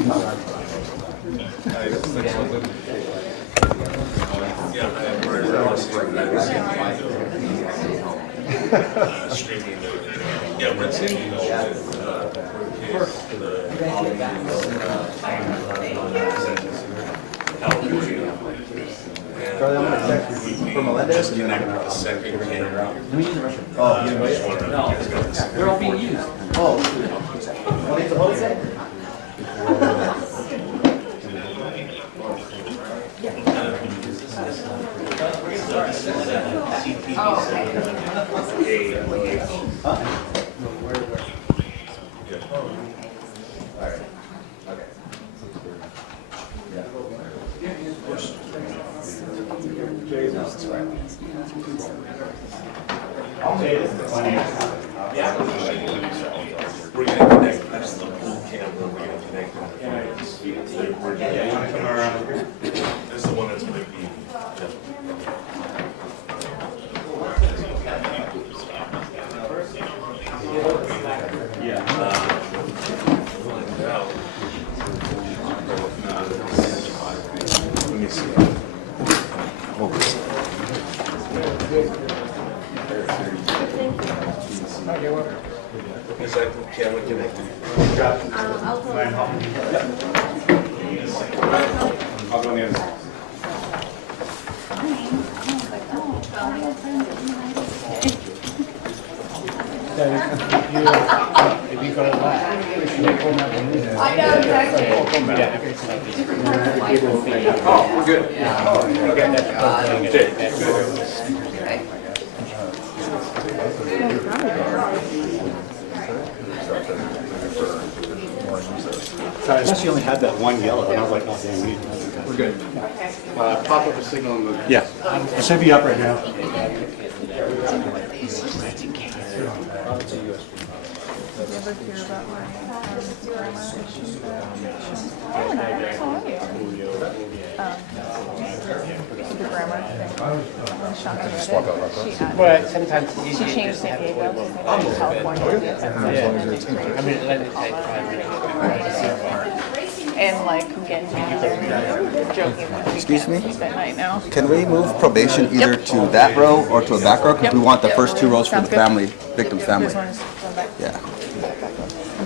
Streaming. Yeah, we're seeing Charlie, I'm going to text you from Melendez. Connect with the second camera. Oh, you know it? They're all being used. Oh. What is the whole set? We're going to connect. That's the pool camera. We're going to connect. This is the one that's going to be. Let me see. Is that camera connected? I'll go on the other side. If you go to that, I know, exactly. Oh, we're good. Sorry, I thought you only had that one yellow, and I was like, oh, damn, We're good. Pop up a signal and move. yeah. I should be up right now. You ever hear about my grammar issues? Oh, no. How are you? The grammar thing. When Shaka read it, she added. But sometimes She changed San Diego to California. I mean, let it take 5 minutes. And like again, joking. Excuse me? At night now. Can we move probation either to that row or to a back row? Because we want the first 2 rows for Sounds the good. family, victim's family. This one is going back. Yeah,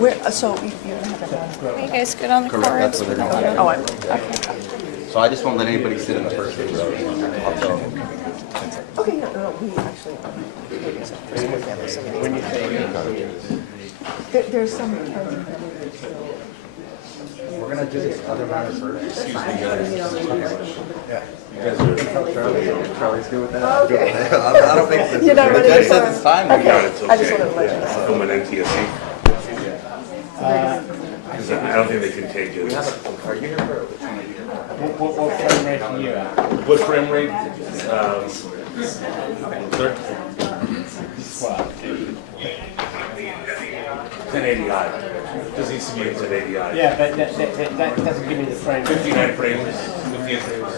Where? So you don't have that. Are you guys good on the correct, that's what they're doing. Oh, okay. So I just won't let anybody sit in the first 2 rows. Okay, no, we actually. When you say There's some. We're going to do this other matter first. Excuse me, guys. Yeah. You guys are Charlie's good with that? Okay. I don't think this You're not ready Judge for says it's fine. Okay. It's I just okay. wanted to let you know. Film an NTSC. Because I don't think they can take it. Are you here for? what frame rate are you at? What frame rate? 1080i. Just needs to be 1080i. Yeah, but that doesn't give me the frame rate. 59 frames. 58 frames.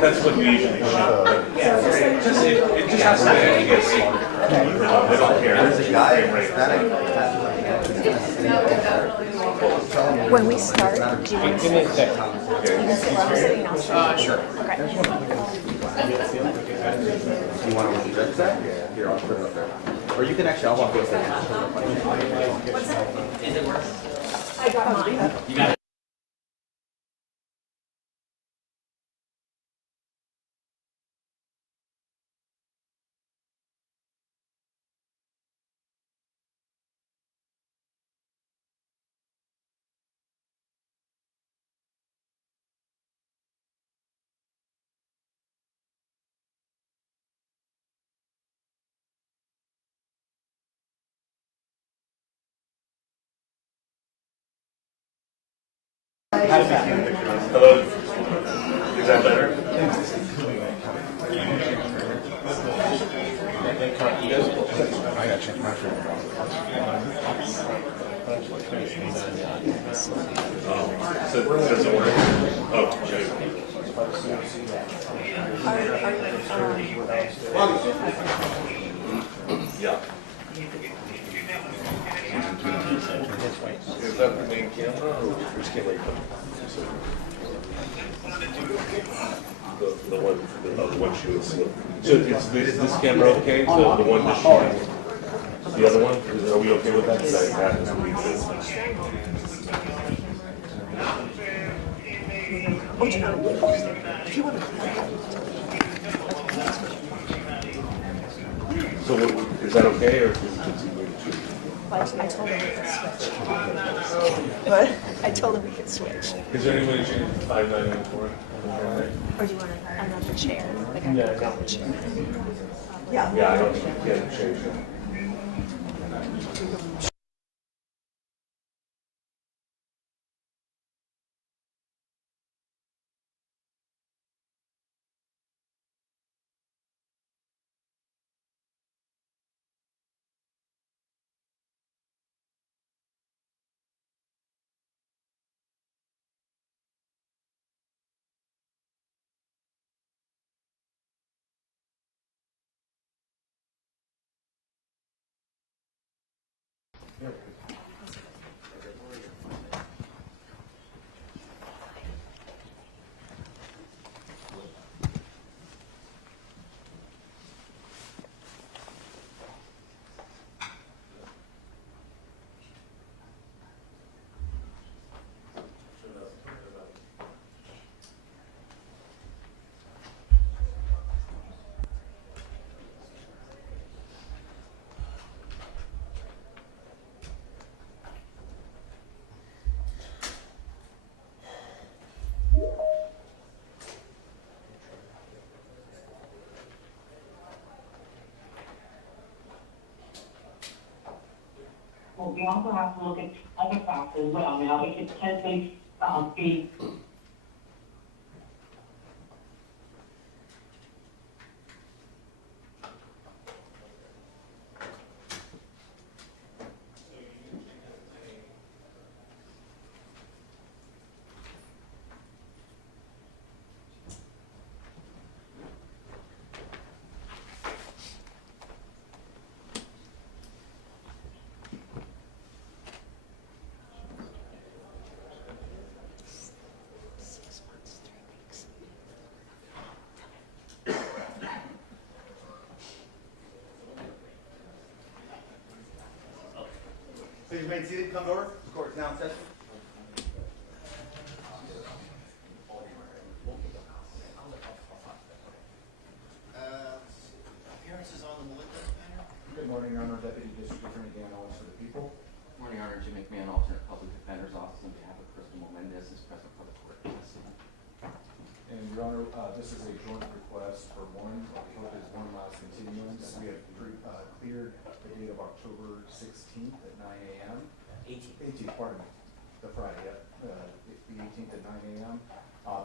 That's what we usually shoot. Yeah, it just has to be NTSC. They don't care. There's a guy frame rate. When we start, do you Give me a second. can sit where I'm sitting now? Sure. Okay. You want to reject that? Here, I'll put it up there. Or you can actually, I'll walk with it. I got mine. Hello? Is that better? I gotta check my phone. So it doesn't work? Oh, okay. Yeah. Is that the main camera or which camera? The one, the one she was. So is this camera okay? So the one that she, the other one, are we okay with that? Because I happen to read this. So is that okay or? I told him we could switch. What? I told him we could switch. Is there any way to change 5994? Or do you want another chair? Like I could grab a chair. Yeah, I don't think you can change it. Well, we also have to look at other factors as well. Now, it could potentially be. Please remain seated, come to order. The court is now in session. Appearances on the Melinda matter. Good morning, Your Honor. Deputy District Attorney Dan Owens for the people. Morning, Honor. Jim McMahon, alternate public defender's office on behalf of Crystal Melendez, is present for the court. And Your Honor, this is a joint request for one, what is one last continuance. We have cleared the date of October 16th at 9 a.m. 18th, pardon me, the Friday, the 18th at 9 a.m.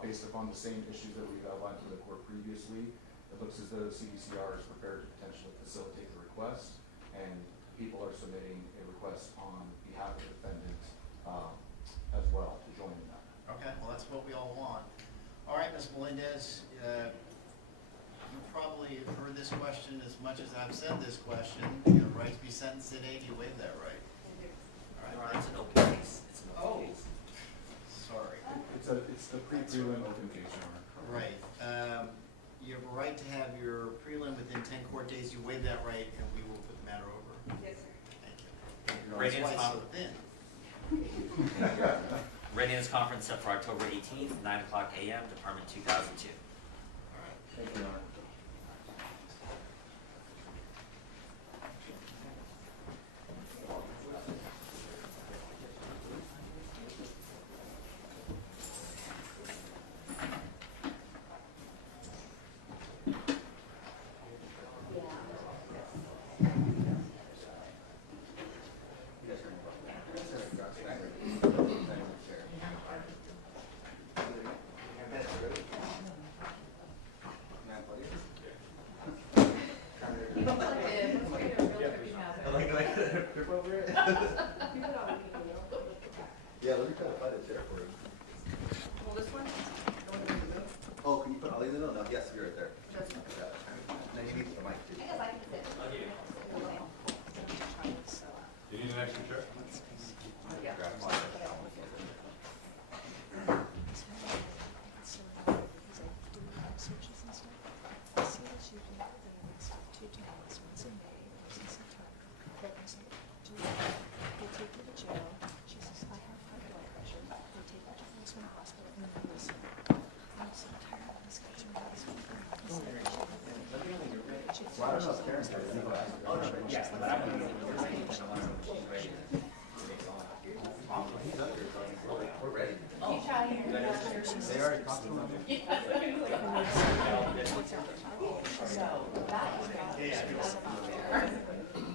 Based upon the same issues that we've outlined to the court previously. It looks as though CDCR is prepared to potentially facilitate the request, and people are submitting a request on behalf of the defendant as well to join in that. Okay, well, that's what we all want. All right, Ms. Melendez, you probably have heard this question as much as I've said this question. You have right to be sentenced today. Do you waive that right? All right. It's an open case. It's an open case. Sorry. It's the pre-prelim open case, Your Honor. Right. You have a right to have your prelim within 10 court days. You waive that right, and we will put the matter over. Yes, sir. Thank you. Readiness That's why it's so thin. Readiness conference set for October 18th, 9 o'clock a.m., Department 2002. Thank you, Your Honor. Yeah, let me try to find a chair for you. Well, this one? Oh, can you put all these in? No, yes, you're right there. Now you need the mic too. I guess I can sit. You need an extra chair? They already talked to him.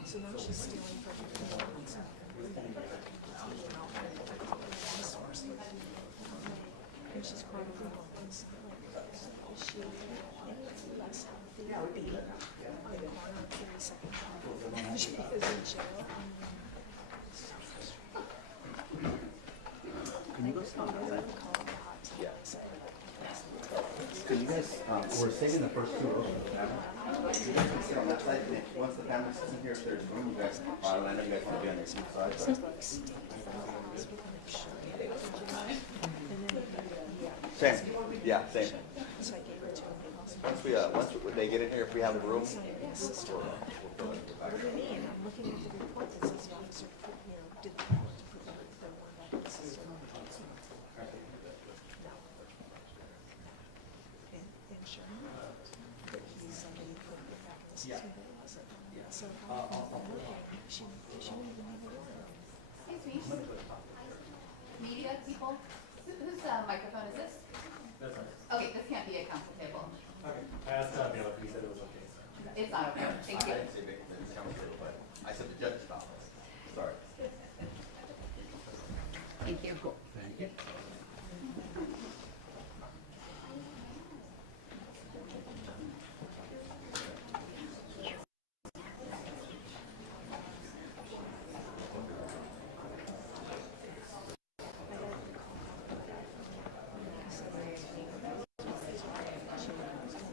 So now she's stealing from and she's probably hoping she less healthy be on the corner of 32nd and she is in jail. Can you go stop that? Yeah. Can you guys, we're saving the first two rows. You guys can sit on that side, and then once the family sits in here, if there's room, you guys can file, I know you guys want to be on the same side. Same, yeah, same. Once they get in here, if we have a room. What do you mean? I'm looking at the report that says the officer, did the report to prove that there were that system. No. And sure enough, that he's somebody who put it back in the system, but it wasn't. So I'm looking, she didn't even have a warrant. Excuse me. Media people, whose microphone is this? Okay, this can't be a council table. Okay, I asked Neil if he said it was okay. It's not okay. Thank you. I didn't say make the council, but I said the judge's office. Sorry. Thank you. Thank you.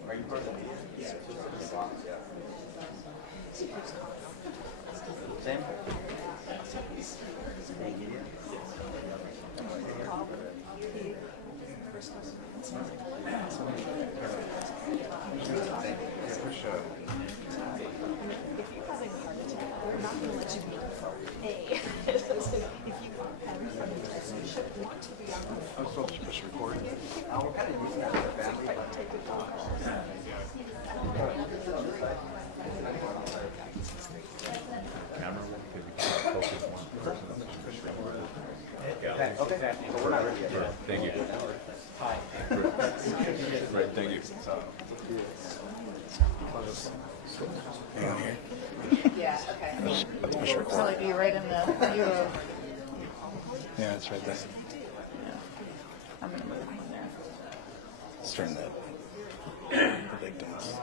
Are you part of the media? Yeah. Same? Media? For sure. If you're having a heart attack, we're not going to let you be on the phone. If you are having a heart attack, you should want to be on the phone. I'm supposed to push record. We're kind of using that as a family, but Take the phone. Camera could be focused on one person. okay, so we're not ready yet. Thank you. Right, thank you. Hang on here. Yeah, okay. Push record. Probably be right in the Euro. Yeah, it's right there. I'm gonna move in there. Let's turn that. Victims.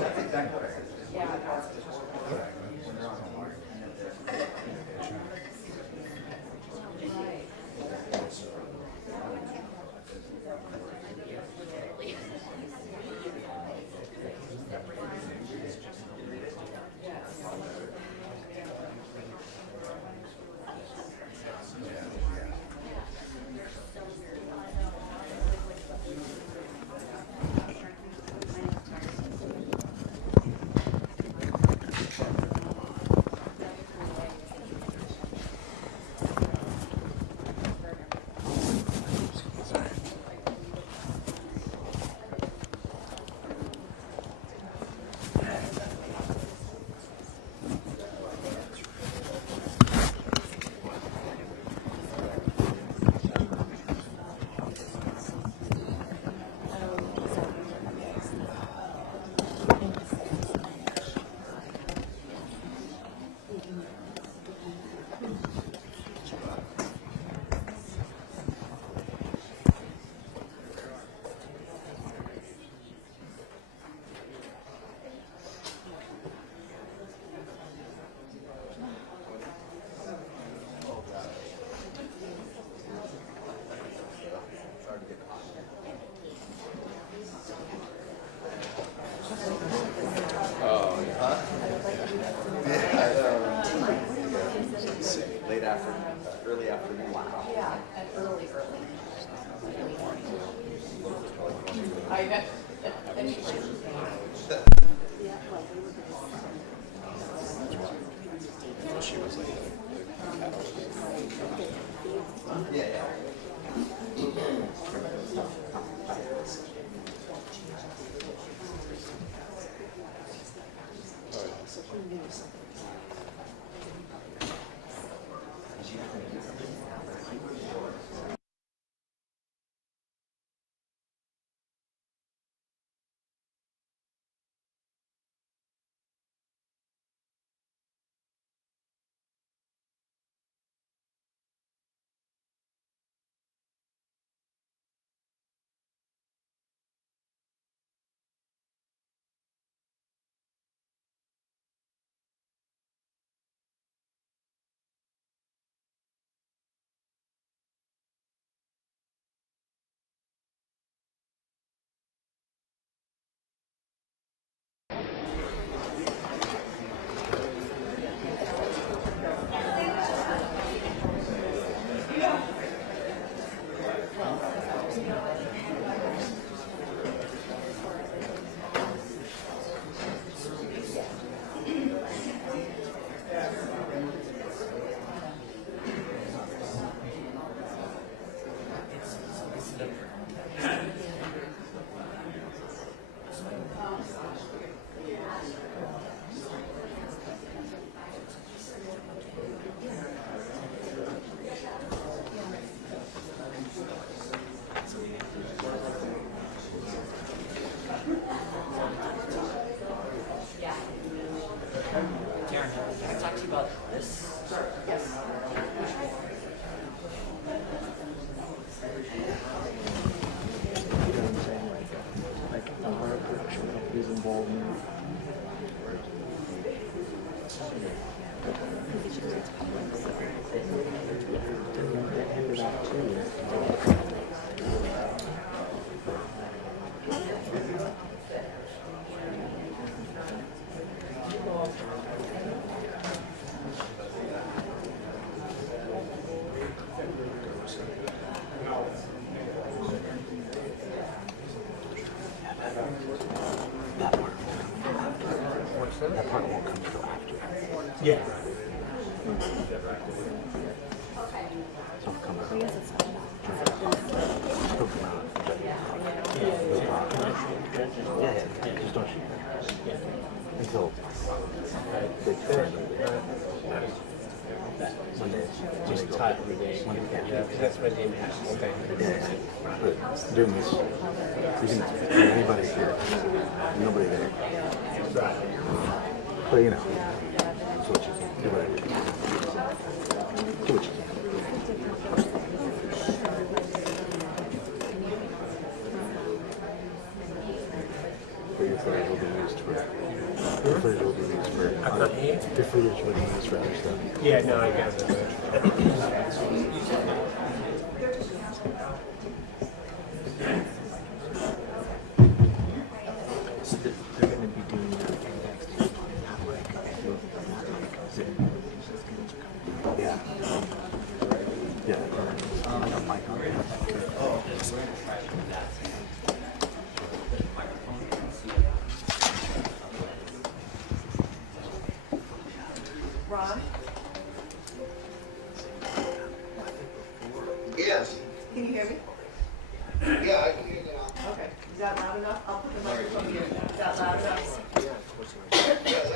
That's exactly what I said. Late afternoon, early afternoon. Yeah, and early. I know. She was like, Yeah. Karen, can I talk to you about this? Yes. Like the hard his involvement. that part won't come until after. Yeah. So it'll come out. It'll come out. Yeah, just don't shoot. Until they finish. Monday. Just type every day. Monday can't Yeah, because that's what they have. Okay. Yeah. But doing this, you can anybody here, nobody there. Right. But you know, so what you can do what I do. Do what you can. Good for you, Jordan. That's rather stuff. Yeah, no, I guess. So they're going to be doing that next year. Not like, not like, zip. Yeah. Yeah. I got mic on it. Ron? Yes. Can you hear me? Yeah, I can hear you now. Okay. Is that loud enough? I'll put the microphone here. Is that loud enough? Yeah,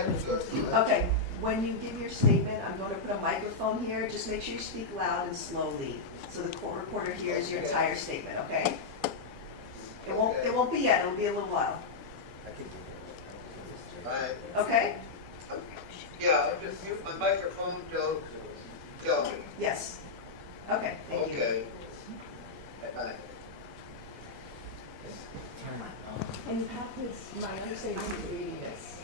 that's good. Okay. When you give your statement, I'm going to put a microphone here. Just make sure you speak loud and slowly so the court reporter hears your entire statement, okay? It won't be yet. It'll be a little while. Right. Okay? Yeah, I'll just mute my microphone till tell me. Yes. Okay. Thank you. Okay. Bye. And you have his, my understanding is reading this.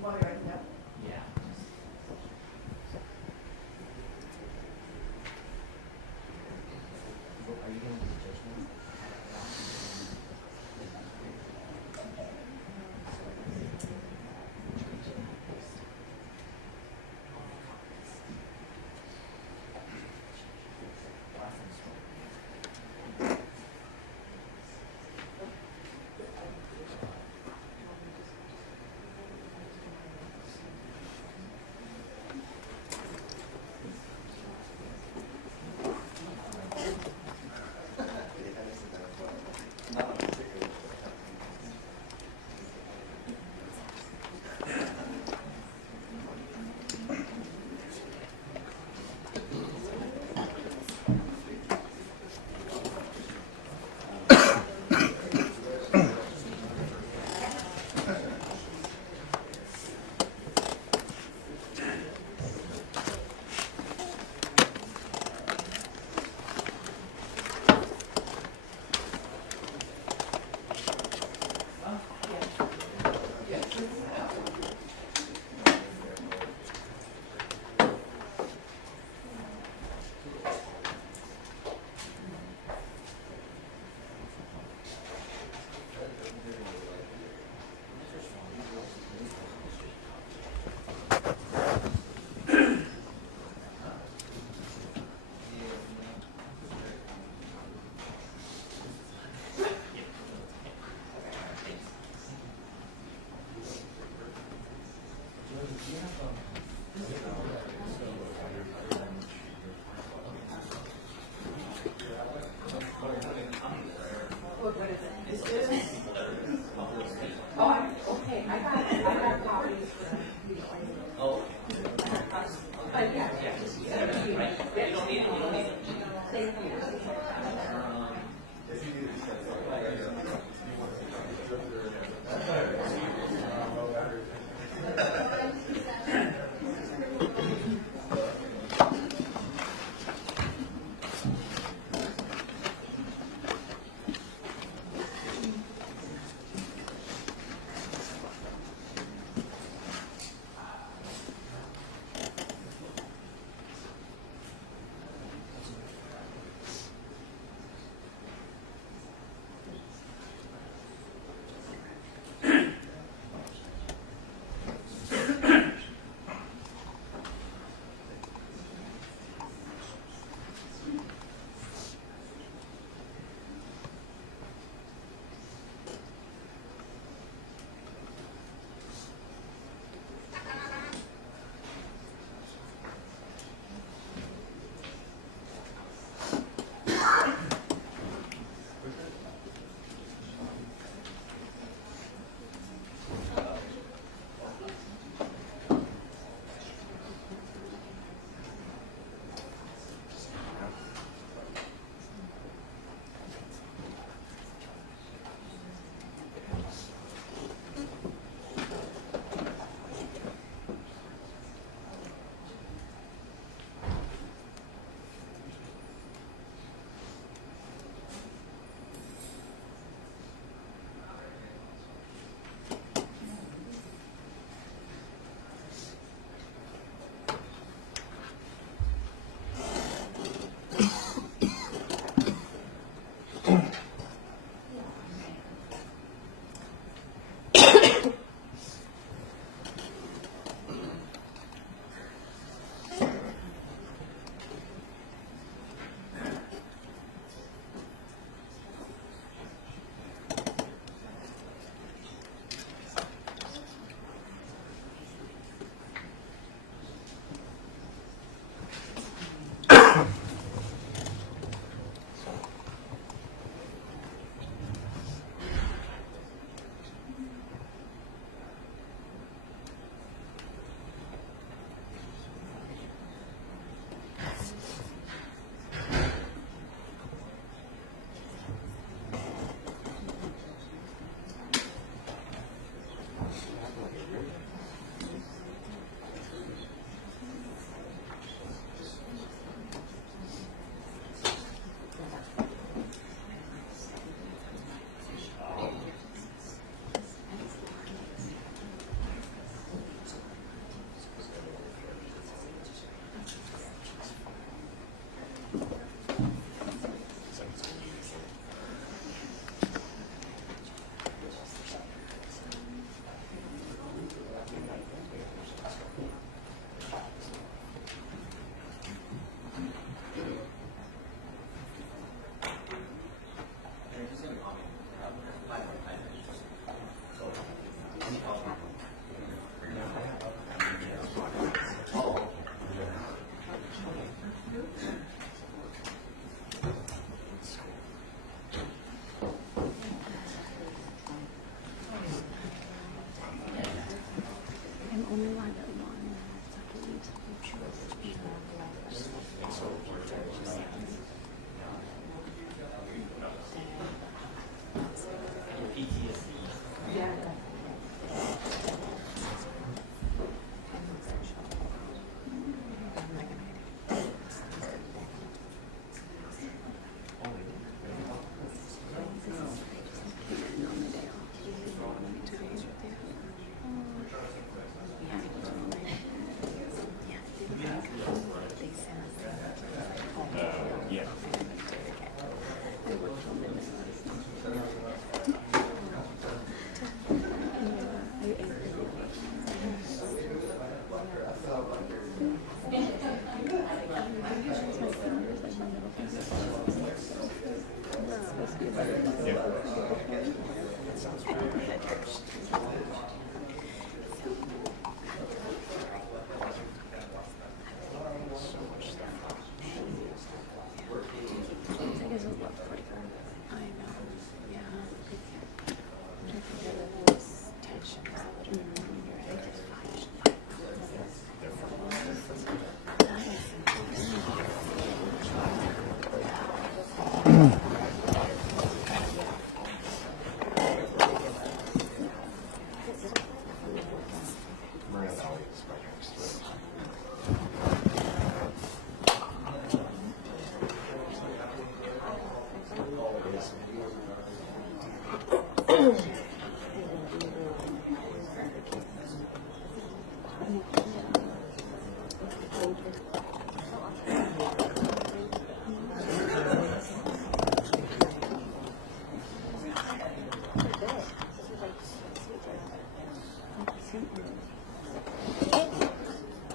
While you're writing down. Yeah. Are you going to do judgment? only one that one that's like it leaves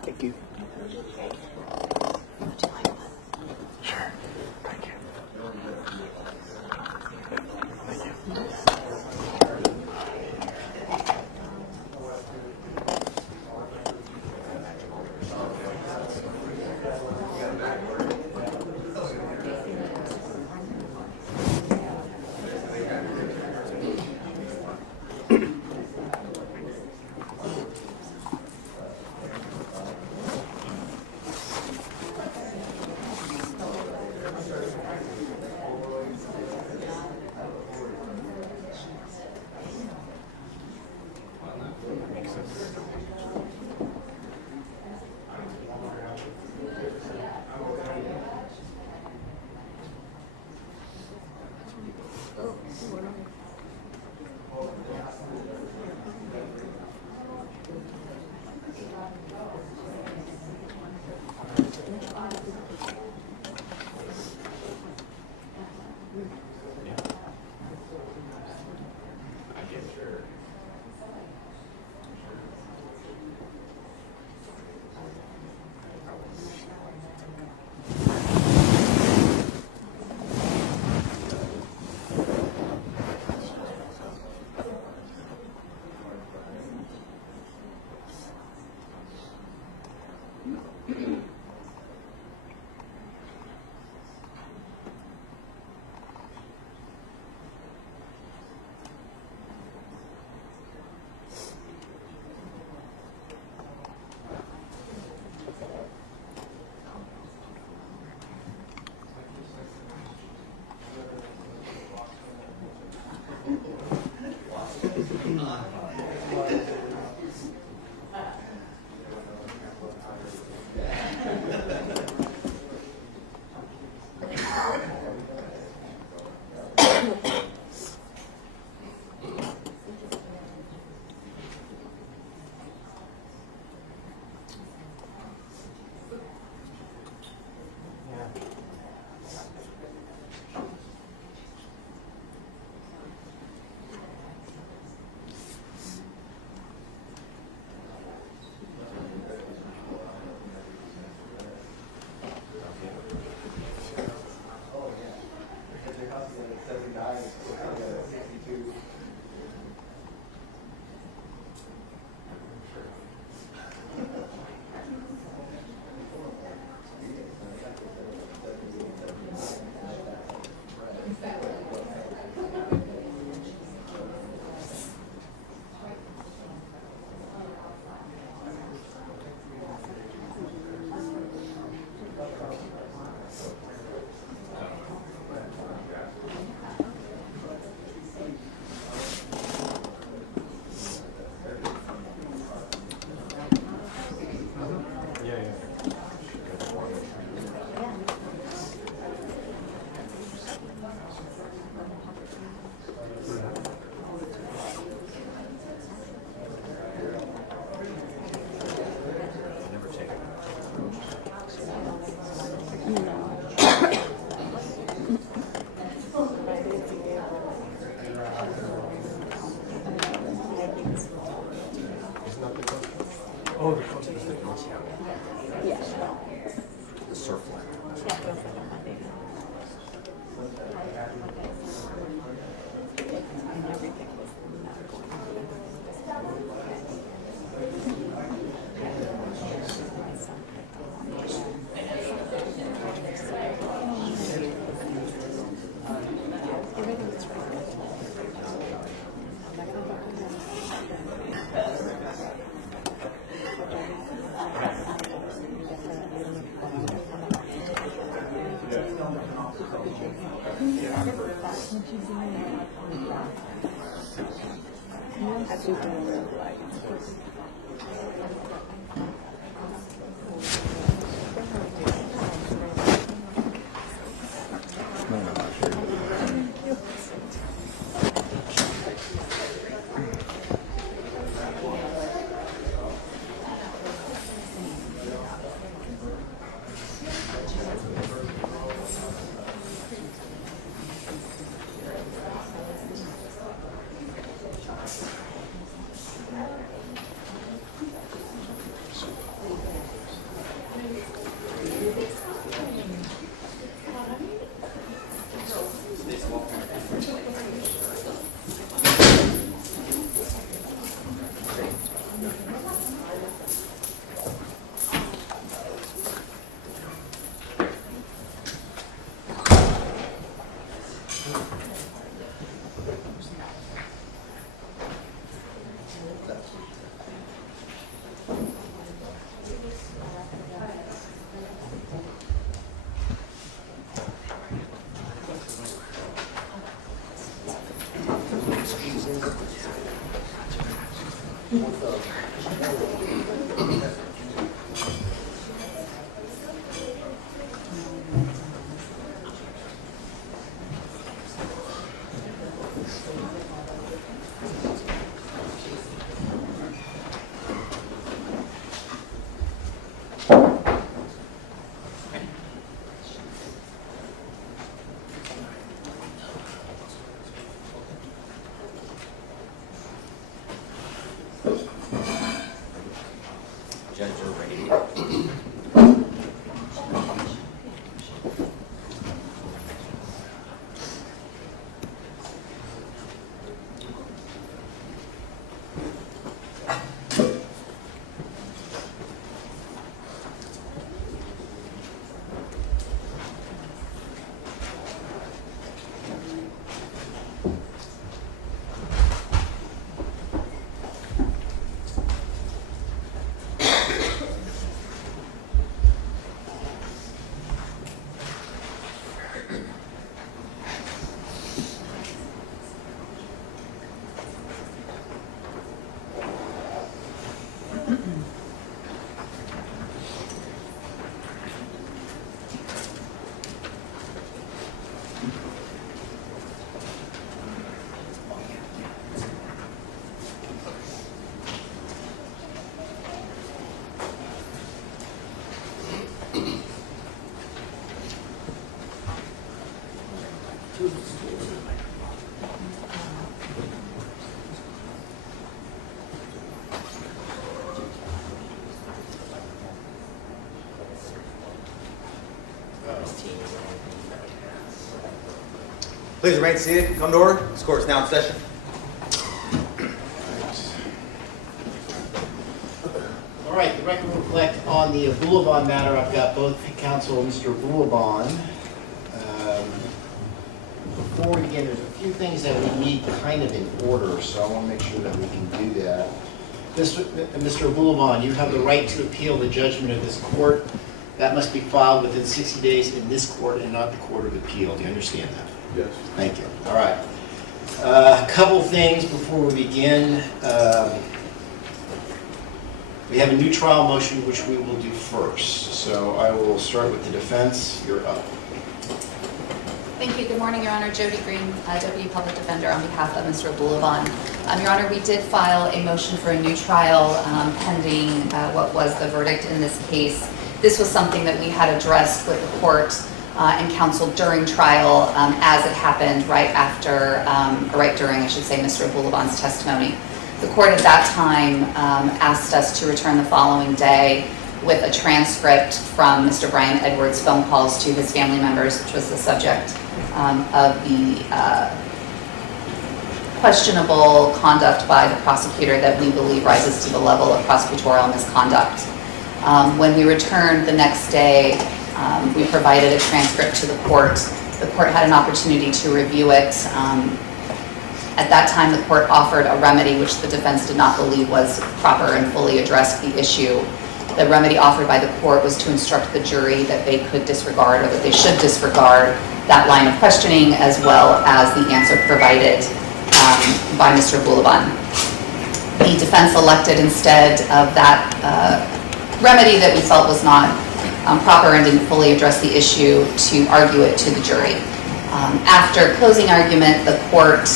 Thank you. Sure. Thank you. Oh, the coast of the statements. Yeah. The surf line. Yeah, go for that, baby. And everything was not going Judge, you're ready. Please remain seated. Come to order. This court is now in session. All right, the record will reflect on the Abulaban matter. I've got both counsel, Mr. Abulaban. Before we begin, there's a few things that we need kind of in order, so I want to make sure that we can do that. Mr. Abulaban, you have the right to appeal the judgment of this court. That must be filed within 60 days in this court and not the Court of Appeal. Do you understand that? Yes. Thank you. All right. A couple things before we begin. We have a new trial motion which we will do first. So I will start with the defense. You're up. Thank you. Good morning, Your Honor. Jody Green, Deputy Public Defender on behalf of Mr. Abulaban. Your Honor, we did file a motion for a new trial pending what was the verdict in this case. This was something that we had addressed with the court and counsel during trial as it happened right after, right during, I should say, Mr. Abulaban's testimony. The court at that time asked us to return the following day with a transcript from Mr. Brian Edwards' phone calls to his family members, which was the subject of the questionable conduct by the prosecutor that we believe rises to the level of prosecutorial misconduct. When we returned the next day, we provided a transcript to the court. The court had an opportunity to review it. At that time, the court offered a remedy which the defense did not believe was proper and fully addressed the issue. The remedy offered by the court was to instruct the jury that they could disregard, or that they should disregard, that line of questioning, as well as the answer provided by Mr. Abulaban. The defense elected, instead of that remedy that we felt was not proper and didn't fully address the issue, to argue it to the jury. After closing argument, the court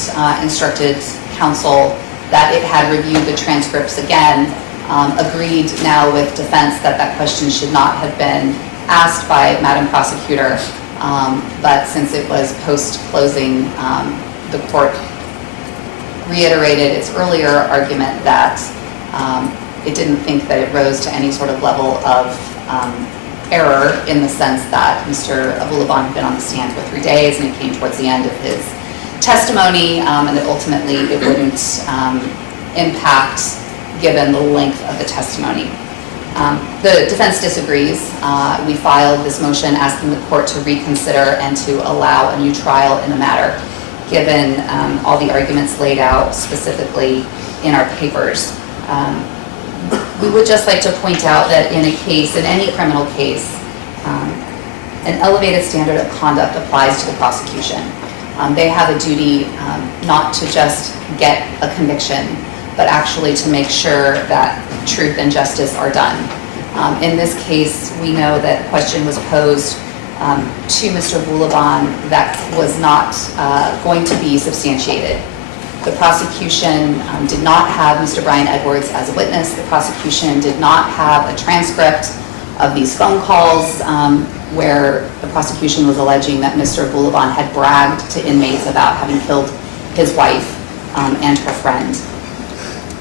instructed counsel that it had reviewed the transcripts again, agreed now with defense that that question should not have been asked by Madam Prosecutor, but since it was post-closing, the court reiterated its earlier argument that it didn't think that it rose to any sort of level of error, in the sense that Mr. Abulaban had been on the stand for 3 days and it came towards the end of his testimony, and that ultimately it wouldn't impact given the length of the testimony. The defense disagrees. We filed this motion asking the court to reconsider and to allow a new trial in the matter, given all the arguments laid out specifically in our papers. We would just like to point out that in a case, in any criminal case, an elevated standard of conduct applies to the prosecution. They have a duty not to just get a conviction, but actually to make sure that truth and justice are done. In this case, we know that a question was posed to Mr. Abulaban that was not going to be substantiated. The prosecution did not have Mr. Brian Edwards as a witness. The prosecution did not have a transcript of these phone calls where the prosecution was alleging that Mr. Abulaban had bragged to inmates about having killed his wife and her friend.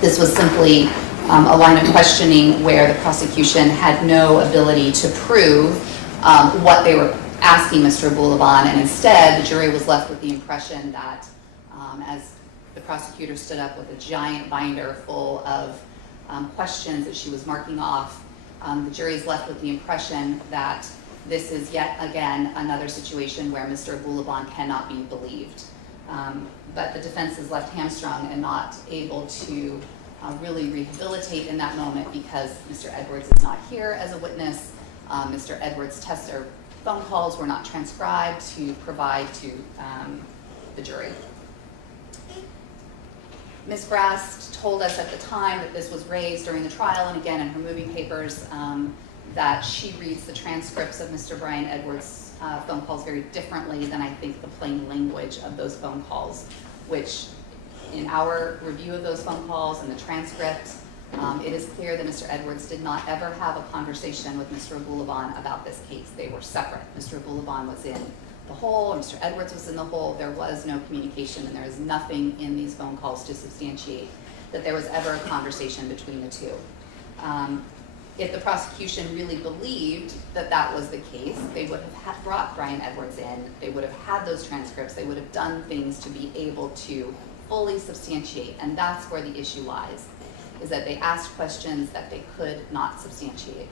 This was simply a line of questioning where the prosecution had no ability to prove what they were asking Mr. Abulaban, and instead the jury was left with the impression that as the prosecutor stood up with a giant binder full of questions that she was marking off, the jury is left with the impression that this is yet again another situation where Mr. Abulaban cannot be believed. But the defense is left hamstrung and not able to really rehabilitate in that moment because Mr. Edwards is not here as a witness. Mr. Edwards' phone calls were not transcribed to provide to the jury. Ms. Brast told us at the time that this was raised during the trial, and again in her moving papers, that she reads the transcripts of Mr. Brian Edwards' phone calls very differently than I think the plain language of those phone calls, which in our review of those phone calls and the transcript, it is clear that Mr. Edwards did not ever have a conversation with Mr. Abulaban about this case. They were separate. Mr. Abulaban was in the hole, and Mr. Edwards was in the hole. There was no communication, and there is nothing in these phone calls to substantiate that there was ever a conversation between the two. If the prosecution really believed that that was the case, they would have brought Brian Edwards in, they would have had those transcripts, they would have done things to be able to fully substantiate, and that's where the issue lies, is that they asked questions that they could not substantiate.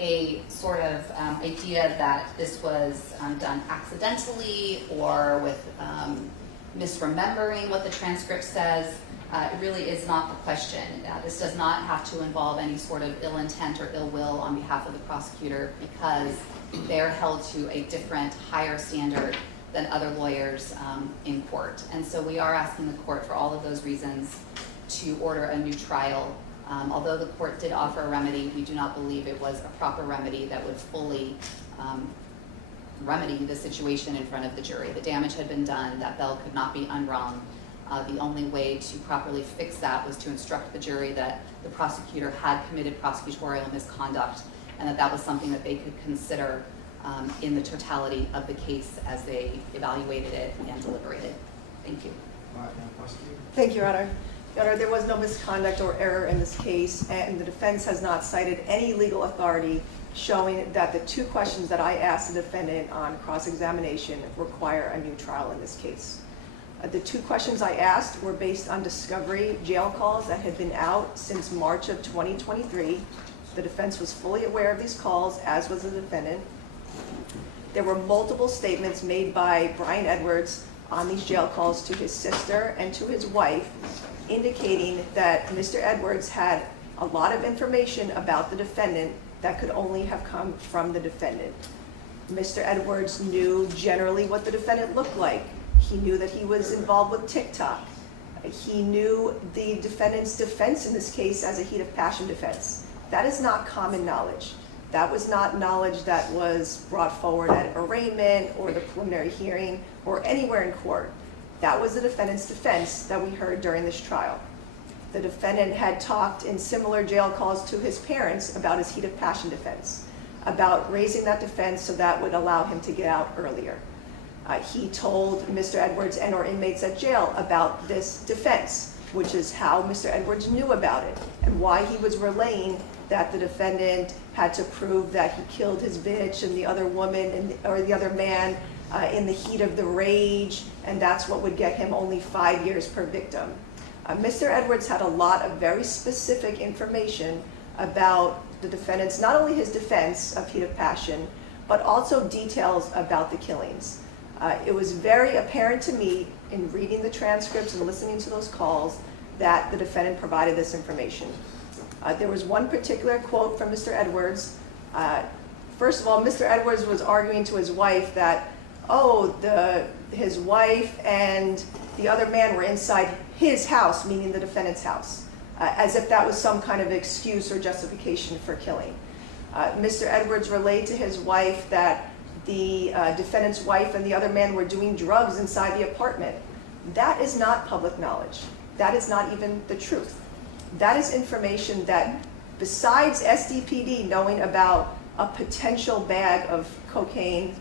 A sort of idea that this was done accidentally or with misremembering what the transcript says, it really is not the question. This does not have to involve any sort of ill intent or ill will on behalf of the prosecutor, because they're held to a different, higher standard than other lawyers in court. And so we are asking the court for all of those reasons to order a new trial. Although the court did offer a remedy, we do not believe it was a proper remedy that would fully remedy the situation in front of the jury. The damage had been done, that bell could not be unrung. The only way to properly fix that was to instruct the jury that the prosecutor had committed prosecutorial misconduct, and that that was something that they could consider in the totality of the case as they evaluated it and deliberated. Thank you. Thank you, Your Honor. Your Honor, there was no misconduct or error in this case, and the defense has not cited any legal authority showing that the two questions that I asked the defendant on cross-examination require a new trial in this case. The two questions I asked were based on discovery jail calls that had been out since March of 2023. The defense was fully aware of these calls, as was the defendant. There were multiple statements made by Brian Edwards on these jail calls to his sister and to his wife, indicating that Mr. Edwards had a lot of information about the defendant that could only have come from the defendant. Mr. Edwards knew generally what the defendant looked like. He knew that he was involved with TikTok. He knew the defendant's defense in this case as a heat of passion defense. That is not common knowledge. That was not knowledge that was brought forward at arraignment or the preliminary hearing or anywhere in court. That was the defendant's defense that we heard during this trial. The defendant had talked in similar jail calls to his parents about his heat of passion defense, about raising that defense so that would allow him to get out earlier. He told Mr. Edwards and or inmates at jail about this defense, which is how Mr. Edwards knew about it and why he was relaying that the defendant had to prove that he killed his bitch and the other woman or the other man in the heat of the rage, and that's what would get him only 5 years per victim. Mr. Edwards had a lot of very specific information about the defendant's, not only his defense of heat of passion, but also details about the killings. It was very apparent to me in reading the transcripts and listening to those calls that the defendant provided this information. There was one particular quote from Mr. Edwards. First of all, Mr. Edwards was arguing to his wife that, his wife and the other man were inside his house, meaning the defendant's house, as if that was some kind of excuse or justification for killing. Mr. Edwards relayed to his wife that the defendant's wife and the other man were doing drugs inside the apartment. That is not public knowledge. That is not even the truth. That is information that, besides SDPD knowing about a potential bag of cocaine,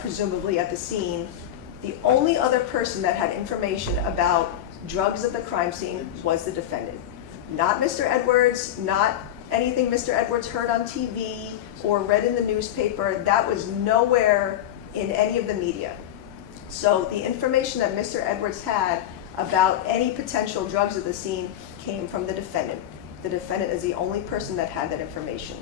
presumably at the scene, the only other person that had information about drugs at the crime scene was the defendant. Not Mr. Edwards, not anything Mr. Edwards heard on TV or read in the newspaper. That was nowhere in any of the media. So the information that Mr. Edwards had about any potential drugs at the scene came from the defendant. The defendant is the only person that had that information.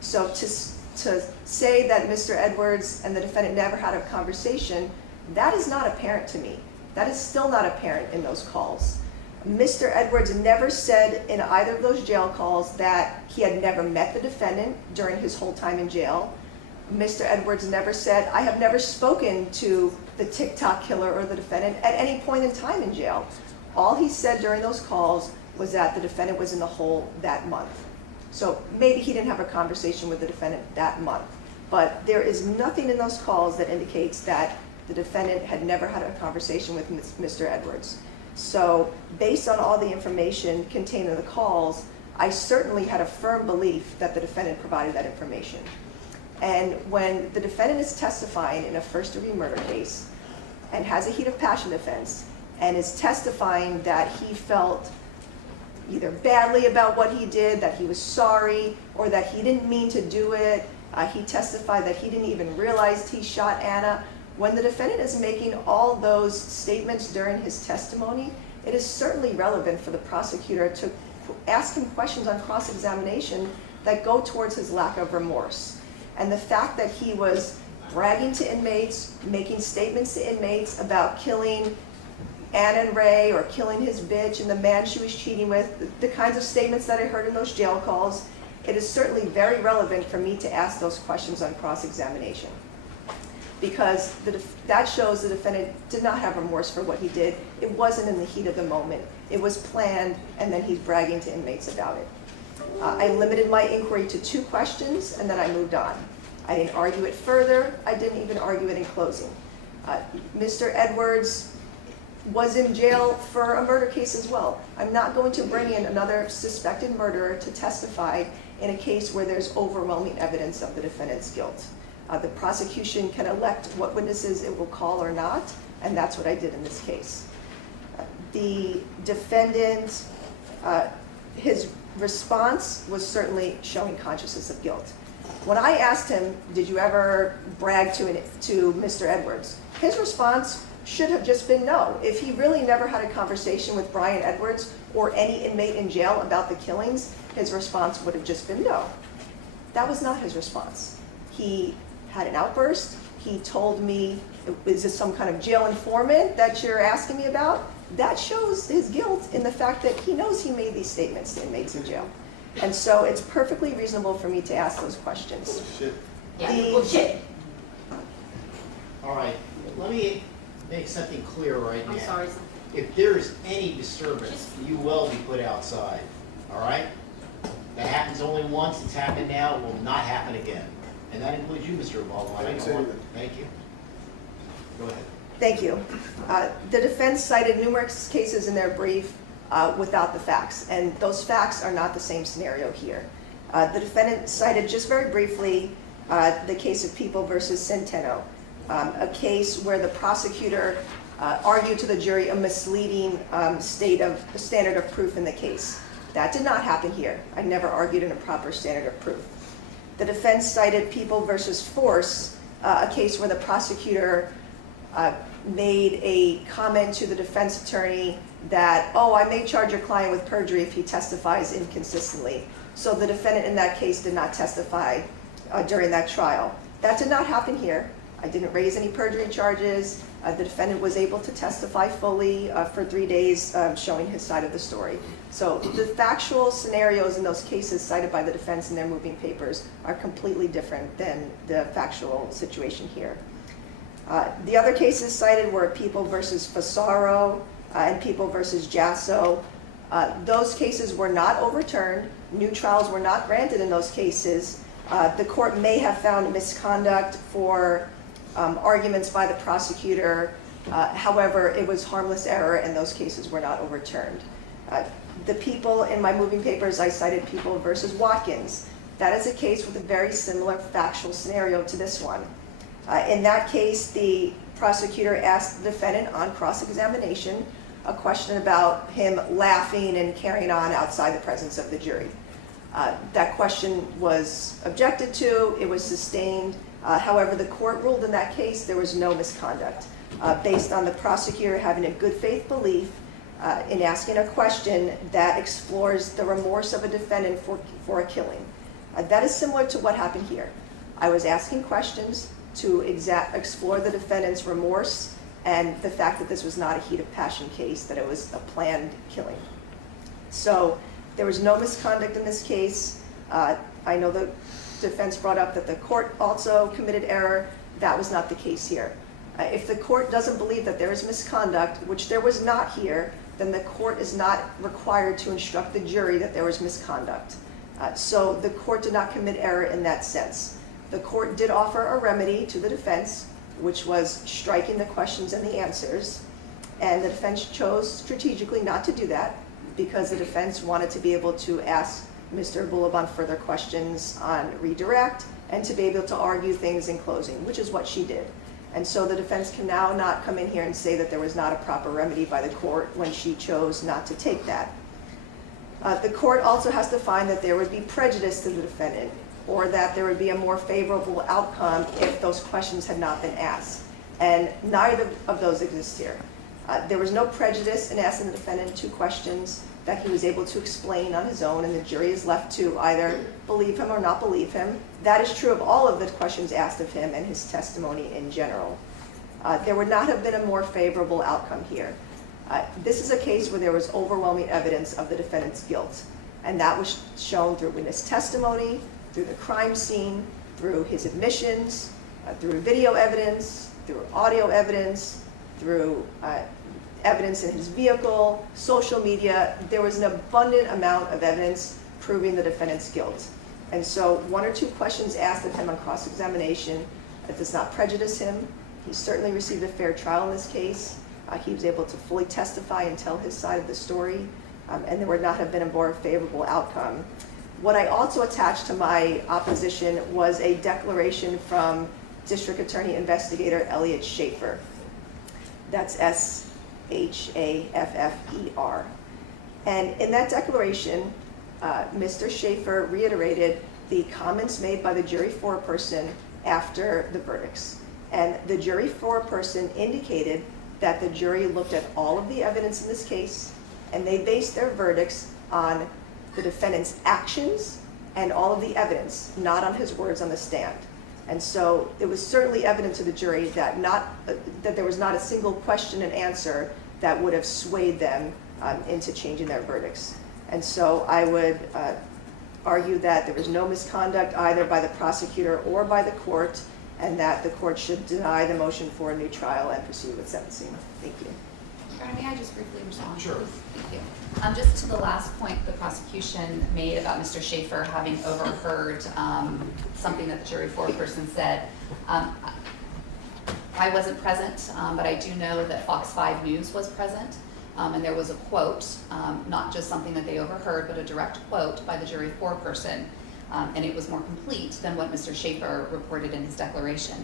So to say that Mr. Edwards and the defendant never had a conversation, that is not apparent to me. That is still not apparent in those calls. Mr. Edwards never said in either of those jail calls that he had never met the defendant during his whole time in jail. Mr. Edwards never said, I have never spoken to the TikTok killer or the defendant at any point in time in jail. All he said during those calls was that the defendant was in the hole that month. So maybe he didn't have a conversation with the defendant that month. But there is nothing in those calls that indicates that the defendant had never had a conversation with Mr. Edwards. So based on all the information contained in the calls, I certainly had a firm belief that the defendant provided that information. And when the defendant is testifying in a first-degree murder case and has a heat of passion defense and is testifying that he felt either badly about what he did, that he was sorry, or that he didn't mean to do it, he testified that he didn't even realize he shot Anna. When the defendant is making all those statements during his testimony, it is certainly relevant for the prosecutor to ask him questions on cross-examination that go towards his lack of remorse. And the fact that he was bragging to inmates, making statements to inmates about killing Anna and Ray or killing his bitch and the man she was cheating with, the kinds of statements that I heard in those jail calls, it is certainly very relevant for me to ask those questions on cross-examination. Because that shows the defendant did not have remorse for what he did. It wasn't in the heat of the moment. It was planned, and then he's bragging to inmates about it. I limited my inquiry to 2 questions, and then I moved on. I didn't argue it further. I didn't even argue it in closing. Mr. Edwards was in jail for a murder case as well. I'm not going to bring in another suspected murderer to testify in a case where there's overwhelming evidence of the defendant's guilt. The prosecution can elect what witnesses it will call or not, and that's what I did in this case. The defendant, his response was certainly showing consciousness of guilt. When I asked him, did you ever brag to Mr. Edwards? His response should have just been no. If he really never had a conversation with Brian Edwards or any inmate in jail about the killings, his response would have just been no. That was not his response. He had an outburst. He told me, is this some kind of jail informant that you're asking me about? That shows his guilt in the fact that he knows he made these statements to inmates in jail. And so it's perfectly reasonable for me to ask those questions. Bullshit. All right, let me make something clear right now. I'm sorry. If there's any disturbance, you will be put outside, all right? That happens only once, it's happened now, it will not happen again. And that includes you, Mr. Baldwin. Thank you. Go ahead. Thank you. The defense cited numerous cases in their brief without the facts, and those facts are not the same scenario here. The defendant cited just very briefly the case of People versus Centeno, a case where the prosecutor argued to the jury a misleading standard of proof in the case. That did not happen here. I never argued an improper standard of proof. The defense cited People versus Force, a case where the prosecutor made a comment to the defense attorney that, oh, I may charge your client with perjury if he testifies inconsistently. So the defendant in that case did not testify during that trial. That did not happen here. I didn't raise any perjury charges. The defendant was able to testify fully for 3 days, showing his side of the story. So the factual scenarios in those cases cited by the defense in their moving papers are completely different than the factual situation here. The other cases cited were People versus Fasaro and People versus Jasso. Those cases were not overturned. New trials were not granted in those cases. The court may have found misconduct for arguments by the prosecutor. However, it was harmless error and those cases were not overturned. The People in my moving papers, I cited People versus Watkins. That is a case with a very similar factual scenario to this one. In that case, the prosecutor asked the defendant on cross-examination a question about him laughing and carrying on outside the presence of the jury. That question was objected to, it was sustained. However, the court ruled in that case there was no misconduct based on the prosecutor having a good faith belief in asking a question that explores the remorse of a defendant for a killing. That is similar to what happened here. I was asking questions to explore the defendant's remorse and the fact that this was not a heat of passion case, that it was a planned killing. So there was no misconduct in this case. I know the defense brought up that the court also committed error. That was not the case here. If the court doesn't believe that there is misconduct, which there was not here, then the court is not required to instruct the jury that there was misconduct. So the court did not commit error in that sense. The court did offer a remedy to the defense, which was striking the questions and the answers, and the defense chose strategically not to do that because the defense wanted to be able to ask Mr. Abulaban further questions on redirect and to be able to argue things in closing, which is what she did. And so the defense can now not come in here and say that there was not a proper remedy by the court when she chose not to take that. The court also has to find that there would be prejudice to the defendant or that there would be a more favorable outcome if those questions had not been asked. And neither of those exist here. There was no prejudice in asking the defendant 2 questions that he was able to explain on his own, and the jury is left to either believe him or not believe him. That is true of all of the questions asked of him and his testimony in general. There would not have been a more favorable outcome here. This is a case where there was overwhelming evidence of the defendant's guilt, and that was shown through witness testimony, through the crime scene, through his admissions, through video evidence, through audio evidence, through evidence in his vehicle, social media. There was an abundant amount of evidence proving the defendant's guilt. And so 1 or 2 questions asked of him on cross-examination, that does not prejudice him. He certainly received a fair trial in this case. He was able to fully testify and tell his side of the story, and there would not have been a more favorable outcome. What I also attached to my opposition was a declaration from District Attorney Investigator Elliot Schaefer. That's Schaffer. And in that declaration, Mr. Schaffer reiterated the comments made by the jury foreperson after the verdicts. And the jury foreperson indicated that the jury looked at all of the evidence in this case, and they based their verdicts on the defendant's actions and all of the evidence, not on his words on the stand. And so it was certainly evident to the jury that that there was not a single question and answer that would have swayed them into changing their verdicts. And so I would argue that there was no misconduct either by the prosecutor or by the court, and that the court should deny the motion for a new trial and proceed with sentencing. Thank you. May I just briefly respond? Sure. Thank you. Just to the last point the prosecution made about Mr. Schaffer having overheard something that the jury foreperson said. I wasn't present, but I do know that Fox 5 News was present, and there was a quote, not just something that they overheard, but a direct quote by the jury foreperson, and it was more complete than what Mr. Schaffer reported in his declaration,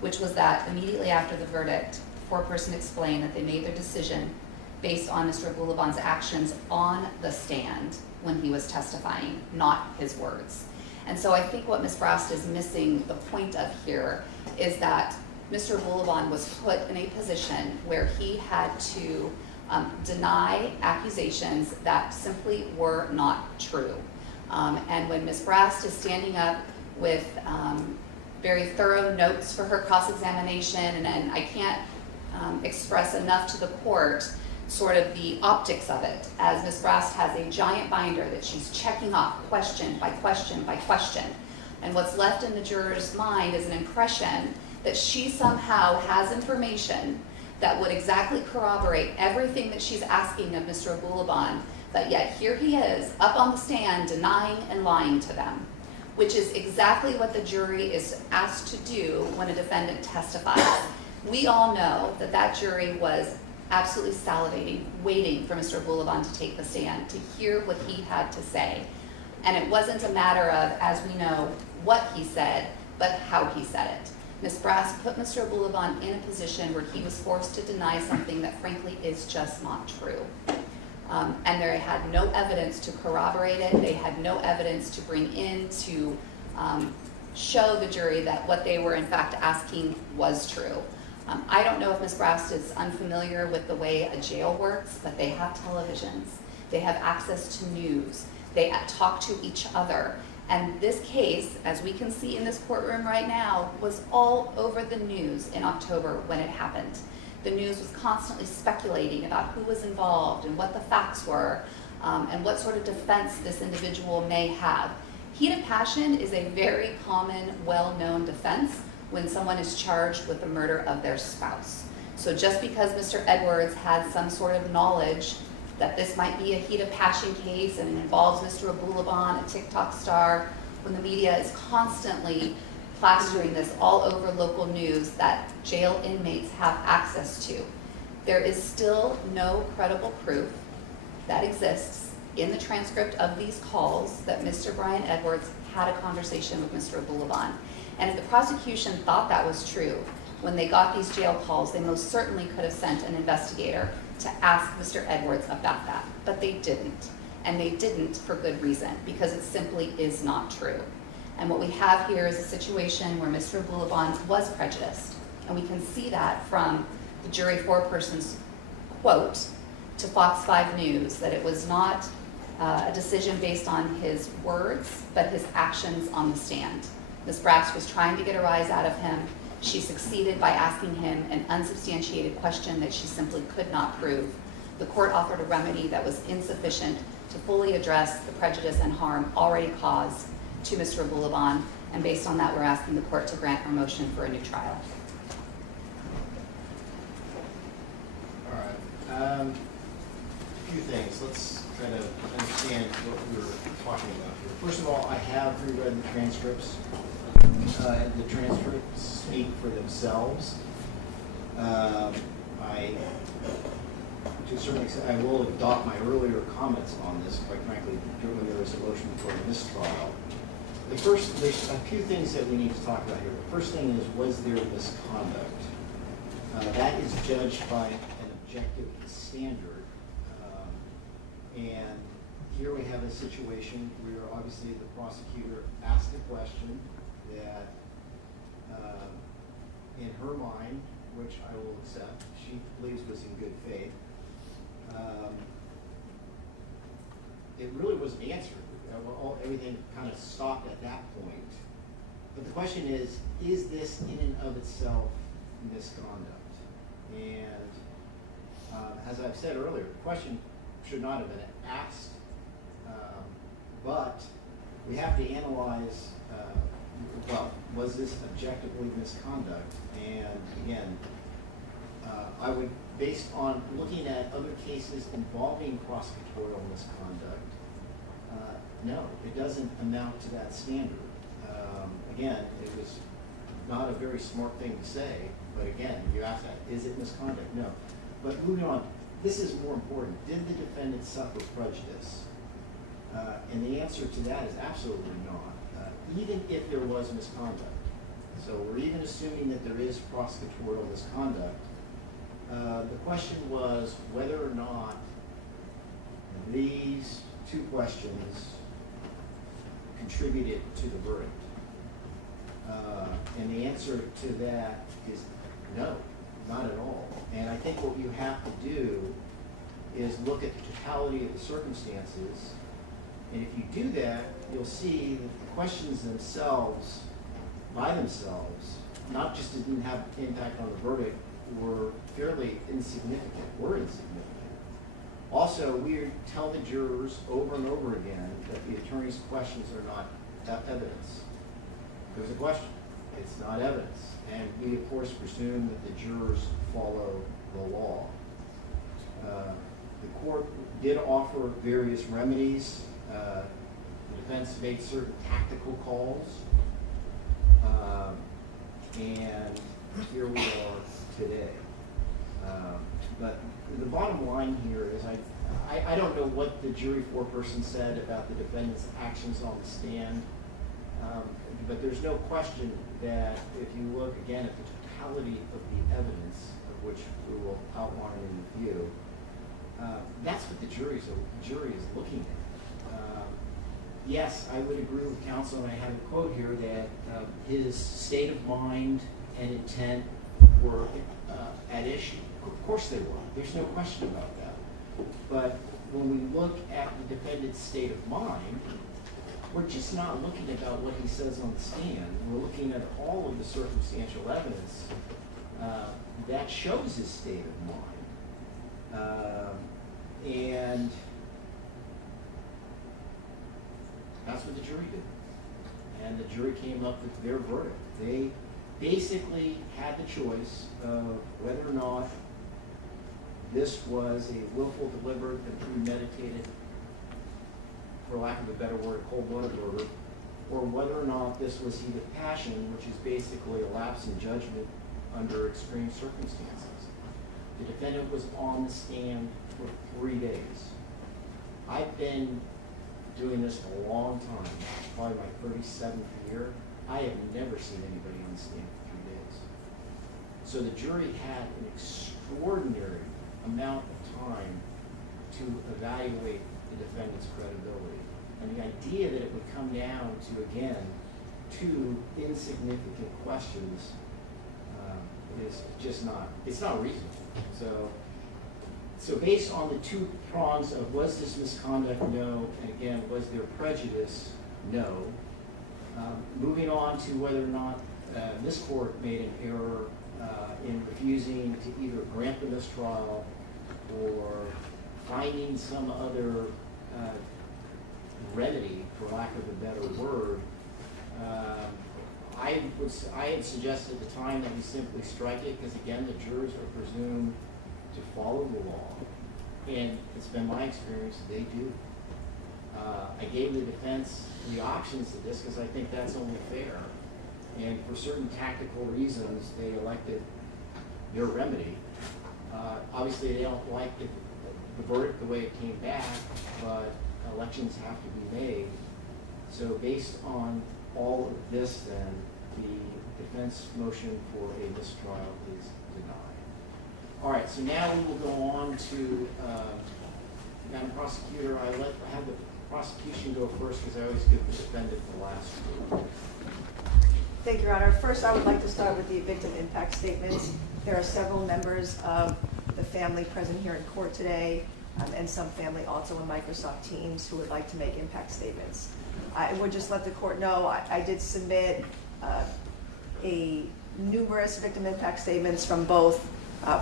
which was that immediately after the verdict, the foreperson explained that they made their decision based on Mr. Abulaban's actions on the stand when he was testifying, not his words. And so I think what Ms. Brast is missing the point of here is that Mr. Abulaban was put in a position where he had to deny accusations that simply were not true. And when Ms. Brast is standing up with very thorough notes for her cross-examination, and I can't express enough to the court sort of the optics of it, as Ms. Brast has a giant binder that she's checking off question by question by question. And what's left in the juror's mind is an impression that she somehow has information that would exactly corroborate everything that she's asking of Mr. Abulaban, but yet here he is up on the stand denying and lying to them, which is exactly what the jury is asked to do when a defendant testifies. We all know that that jury was absolutely salivating, waiting for Mr. Abulaban to take the stand, to hear what he had to say. And it wasn't a matter of, as we know, what he said, but how he said it. Ms. Brast put Mr. Abulaban in a position where he was forced to deny something that frankly is just not true. And they had no evidence to corroborate it. They had no evidence to bring in to show the jury that what they were in fact asking was true. I don't know if Ms. Brast is unfamiliar with the way a jail works, but they have televisions. They have access to news. They talk to each other. And this case, as we can see in this courtroom right now, was all over the news in October when it happened. The news was constantly speculating about who was involved and what the facts were, and what sort of defense this individual may have. Heat of passion is a very common, well-known defense when someone is charged with the murder of their spouse. So just because Mr. Edwards had some sort of knowledge that this might be a heat of passion case and it involves Mr. Abulaban, a TikTok star, when the media is constantly plastering this all over local news that jail inmates have access to, there is still no credible proof that exists in the transcript of these calls that Mr. Brian Edwards had a conversation with Mr. Abulaban. And if the prosecution thought that was true, when they got these jail calls, they most certainly could have sent an investigator to ask Mr. Edwards about that. But they didn't. And they didn't for good reason, because it simply is not true. And what we have here is a situation where Mr. Abulaban was prejudiced. And we can see that from the jury foreperson's quote to Fox 5 News, that it was not a decision based on his words, but his actions on the stand. Ms. Brast was trying to get a rise out of him. She succeeded by asking him an unsubstantiated question that she simply could not prove. The court offered a remedy that was insufficient to fully address the prejudice and harm already caused to Mr. Abulaban, and based on that, we're asking the court to grant our motion for a new trial. All right. A few things. Let's try to understand what we're talking about here. First of all, I have reread the transcripts. The transcripts speak for themselves. To a certain extent, I will adopt my earlier comments on this, quite frankly, when there was a motion for a mistrial. There's a few things that we need to talk about here. The first thing is, was there misconduct? That is judged by an objective standard. And here we have a situation where obviously the prosecutor asked a question that, in her mind, which I will accept, she believes was in good faith. It really wasn't answered. Everything kind of stopped at that point. But the question is this in and of itself misconduct? And as I've said earlier, the question should not have been asked, but we have to analyze, well, was this objectively misconduct? And again, I would, based on looking at other cases involving prosecutorial misconduct, no, it doesn't amount to that standard. Again, it was not a very smart thing to say, but again, you ask that, is it misconduct? No. But moving on, this is more important. Did the defendant suffer prejudice? And the answer to that is absolutely not, even if there was misconduct. So we're even assuming that there is prosecutorial misconduct. The question was whether or not these two questions contributed to the verdict. And the answer to that is no, not at all. And I think what you have to do is look at the totality of the circumstances. And if you do that, you'll see that the questions themselves, by themselves, not just didn't have impact on the verdict, were fairly insignificant, Also, we tell the jurors over and over again that the attorney's questions are not evidence. There's a question, it's not evidence. And we, of course, presume that the jurors follow the law. The court did offer various remedies. The defense made certain tactical calls. And here we are today. But the bottom line here is I don't know what the jury foreperson said about the defendant's actions on the stand, but there's no question that if you look again at the totality of the evidence, of which we will outline in review, that's what the jury is looking at. Yes, I would agree with counsel, and I have a quote here that his state of mind and intent were at issue. Of course they were. There's no question about that. But when we look at the defendant's state of mind, we're just not looking about what he says on the stand. We're looking at all of the circumstantial evidence that shows his state of mind. And that's what the jury did. And the jury came up with their verdict. They basically had the choice of whether or not this was a willful, deliberate, and premeditated, for lack of a better word, cold-blooded murder, or whether or not this was heat of passion, which is basically a lapse in judgment under extreme circumstances. The defendant was on the stand for 3 days. I've been doing this for a long time, probably my 37th year. I have never seen anybody on the stand for 3 days. So the jury had an extraordinary amount of time to evaluate the defendant's credibility. And the idea that it would come down to, again, two insignificant questions is just not, it's not reasonable. So based on the two prongs of was this misconduct? No. And again, was there prejudice? No. Moving on to whether or not this court made an error in refusing to either grant the mistrial or finding some other remedy, for lack of a better word, I had suggested at the time that we simply strike it because, again, the jurors are presumed to follow the law. And it's been my experience they do. I gave the defense the options to this because I think that's only fair. And for certain tactical reasons, they elected their remedy. Obviously, they don't like the verdict the way it came back, but elections have to be made. So based on all of this, then, the defense motion for a mistrial is denied. All right, so now we will go on to, Madam Prosecutor, have the prosecution go first because I always give the defendant the last. Thank you, Your Honor. First, I would like to start with the victim impact statements. There are several members of the family present here in court today, and some family also in Microsoft Teams who would like to make impact statements. I would just let the court know I did submit numerous victim impact statements from both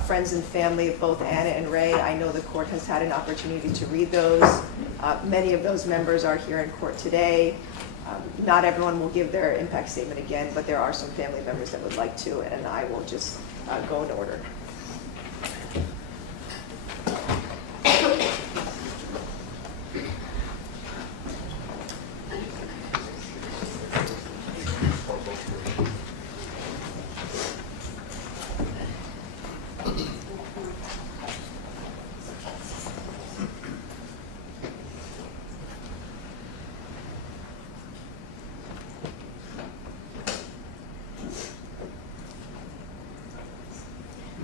friends and family of both Anna and Ray. I know the court has had an opportunity to read those. Many of those members are here in court today. Not everyone will give their impact statement again, but there are some family members that would like to, and I will just go in order.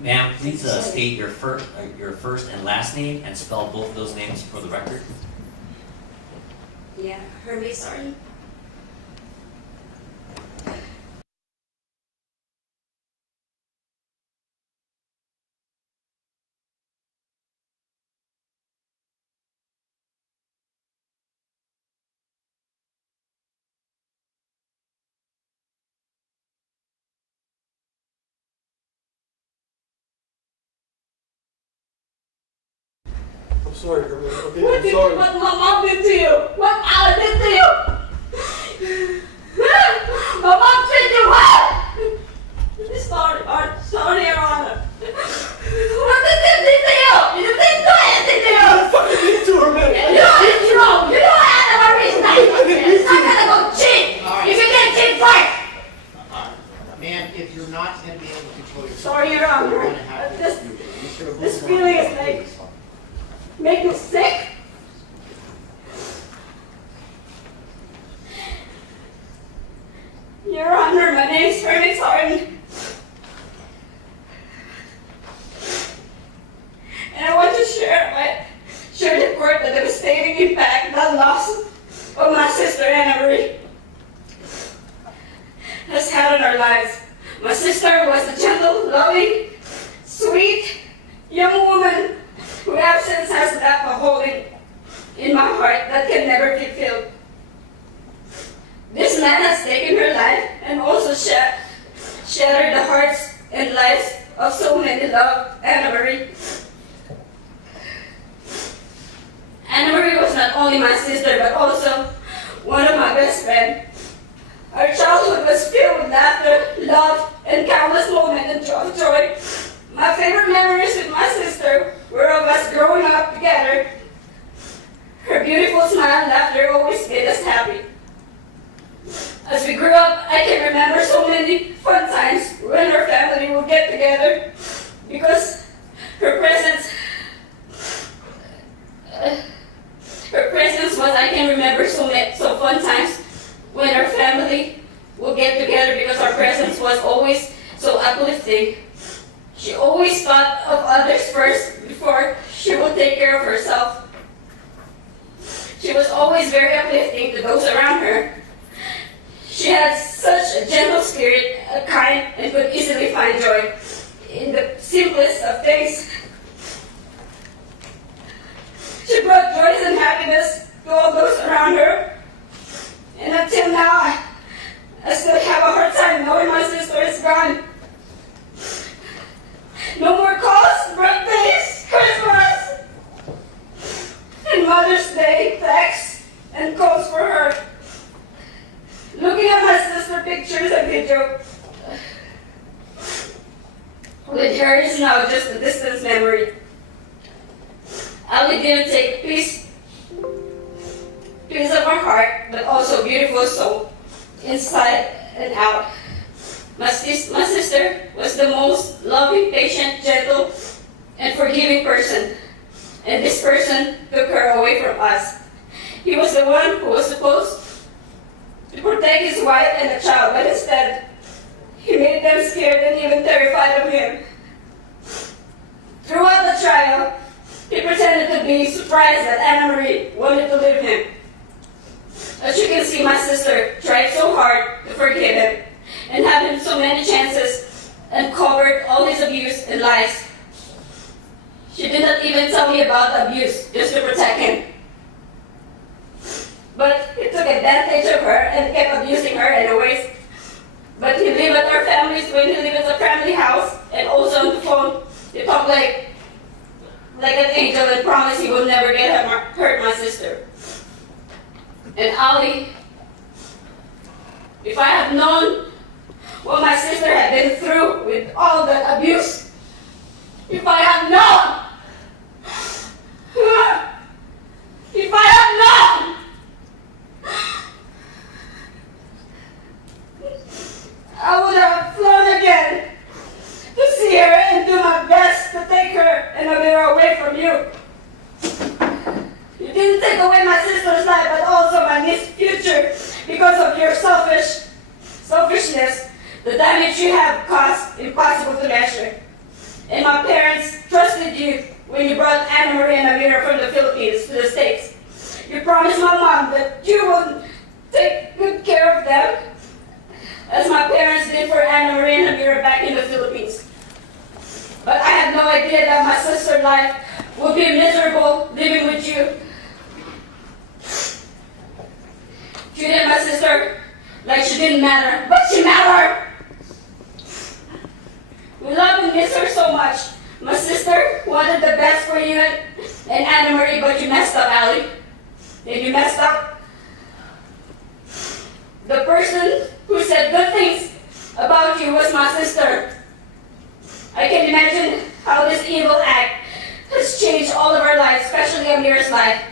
Ma'am, please state your first and last name and spell both of those names for the record. Yeah, Hermes, sorry. I'm sorry, Hermes. Okay, What I'm sorry. What my mom did to you? What Alan did to you? My mom did you what? Sorry, Your Honor. What did they do to you? You didn't do anything to you. I fucking did to her, man. It's wrong. You know Anna Marie's nice. It's not gonna go cheat. If you get cheat first. Ma'am, if you're not going to be able to control yourself, Sorry, Your Honor. you're going to have to This Mr. feeling is like make me sick. Your Honor, my name's Hermes Harden. And I want to share the court the devastating impact that loss of my sister Anna Marie has had on our lives. My sister was a gentle, loving, sweet, young woman whose absence has left a hole in my heart that can never be filled. This man has taken her life and also shattered the hearts and lives of so many loved Anna Marie. Anna Marie was not only my sister, but also one of my best friends. Our childhood was filled with laughter, love, and countless moments of joy. My favorite memories with my sister were of us growing up together. Her beautiful smile and laughter always made us happy. As we grew up, I can remember so many fun times when our family would get together because her presence was, I can remember so fun times when our family would get together because our presence was always so uplifting. She always thought of others first before she would take care of herself. She was always very uplifting to those around her. She had such a gentle spirit, kind, and could easily find joy in the simplest of things. She brought joy and happiness to all those around her. And until now, I still have a hard time knowing my sister is gone. No more calls, birthdays, Christmas, and Mother's Day texts and calls for her. Looking at my sister pictures and video with her is now just a distant memory. I would didn't take peace of our heart, but also beautiful soul, inside and out. My sister was the most loving, patient, gentle, and forgiving person. And this person took her away from us. He was the one who was supposed to protect his wife and the child, but instead, he made them scared and even terrified of him. Throughout the trial, he pretended to be surprised that Anna Marie wanted to leave him. As you can see, my sister tried so hard to forgive him and had him so many chances and covered all his abuse and lies. She did not even tell me about the abuse just to protect him. But he took advantage of her and kept abusing her anyways. But he lived at our families when he lived at the family house and also on the phone. He talked like an angel and promised he would never hurt my sister. And Ali, if I had known what my sister had been through with all that abuse, if I had known, I would have flown again to see her and do my best to take her and Amira away from you. You didn't take away my sister's life, but also my niece's future because of your selfishness. The damage you have caused impossible to measure. And my parents trusted you when you brought Anna Marie and Amira from the Philippines to the States. You promised my mom that you would take good care of them, as my parents did for Anna Marie and Amira back in the Philippines. But I had no idea that my sister's life would be miserable living with you. Treated my sister like she didn't matter, but she mattered. We love and miss her so much. My sister wanted the best for you and Anna Marie, but you messed up, Ali. And you messed up. The person who said good things about you was my sister. I can imagine how this evil act has changed all of our lives, especially Amira's life.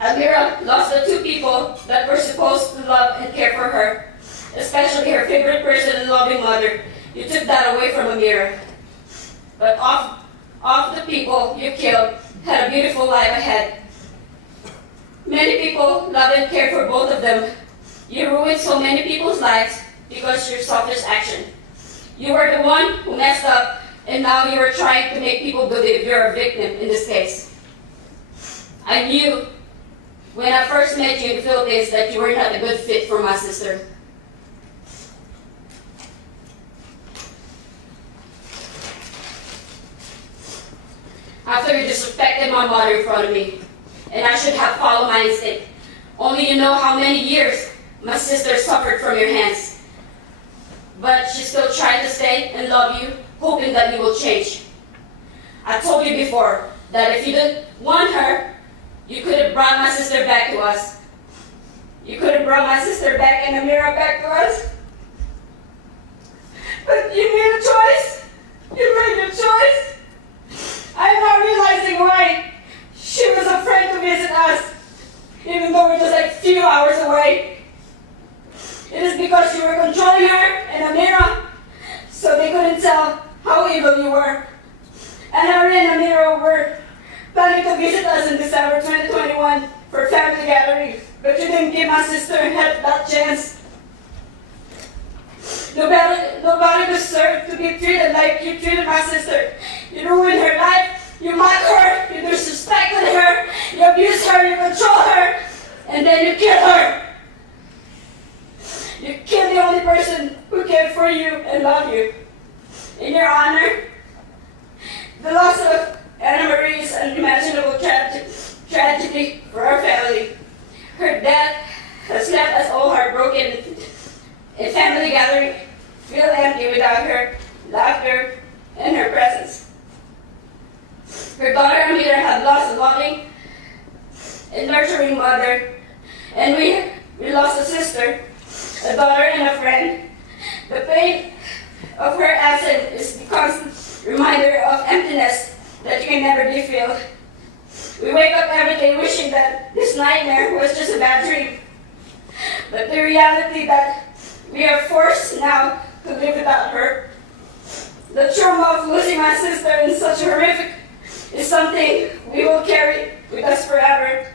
Amira lost the two people that were supposed to love and care for her, especially her favorite person and loving mother. You took that away from Amira. But of the people you killed had a beautiful life ahead. Many people love and care for both of them. You ruined so many people's lives because of your selfish action. You were the one who messed up, and now you are trying to make people believe you're a victim in this case. I knew when I first met you in the Philippines that you were not a good fit for my sister. After you disrespected my mother in front of me, and I should have followed my instinct. Only you know how many years my sister suffered from your hands. But she still tried to stay and love you, hoping that you will change. I told you before that if you didn't want her, you could have brought my sister back to us. You could have brought my sister back and Amira back to us. But you made a choice. You made your choice. I'm not realizing why she was afraid to visit us, even though we're just like a few hours away. It is because you were controlling her and Amira, so they couldn't tell how evil you were. And Amira were planning to visit us in December 2021 for family gathering, but you didn't give my sister that chance. Nobody deserved to be treated like you treated my sister. You ruined her life, you mocked her, you disrespected her, you abused her, you controlled her, and then you killed her. You killed the only person who cared for you and loved you. In your honor, the loss of Anna Marie is an unimaginable tragedy for our family. Her death has left us all heartbroken. A family gathering feel empty without her laughter and her presence. Her daughter Amira had lost a loving and nurturing mother, and we lost a sister, a daughter, and a friend. The pain of her absence is the constant reminder of emptiness that you can never be filled. We wake up every day wishing that this nightmare was just a bad dream. But the reality that we are forced now to live without her. The trauma of losing my sister in such horrific is something we will carry with us forever.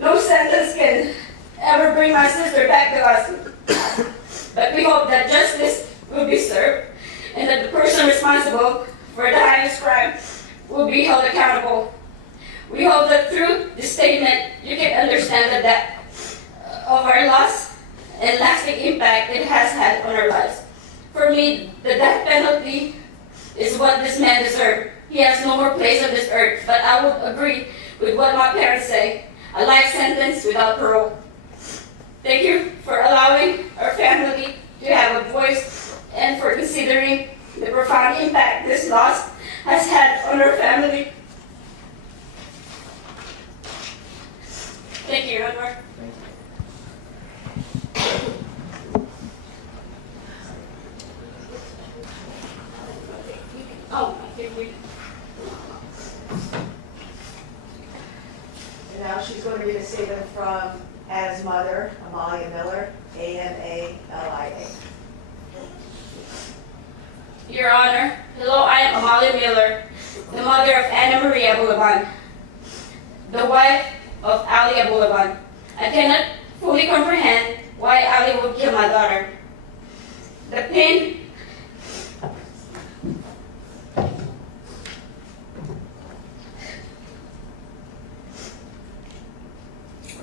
No sentence can ever bring my sister back to us. But we hope that justice will be served and that the person responsible for the highest crime will be held accountable. We hope that through this statement, you can understand the depth of our loss and lasting impact it has had on our lives. For me, the death penalty is what this man deserved. He has no more place on this earth, but I would agree with what my parents say, a life sentence without parole. Thank you for allowing our family to have a voice and for considering the profound impact this loss has had on our family. Thank you, Your Honor. Oh, I think we. And now she's going to read a statement from Anna's mother, Amalia Miller, A-M-A-L-I-A. Your Honor, hello, I am Amalia Miller, the mother of Anna Maria Abulaban, the wife of Ali Abulaban. I cannot fully comprehend why Ali would kill my daughter. The pain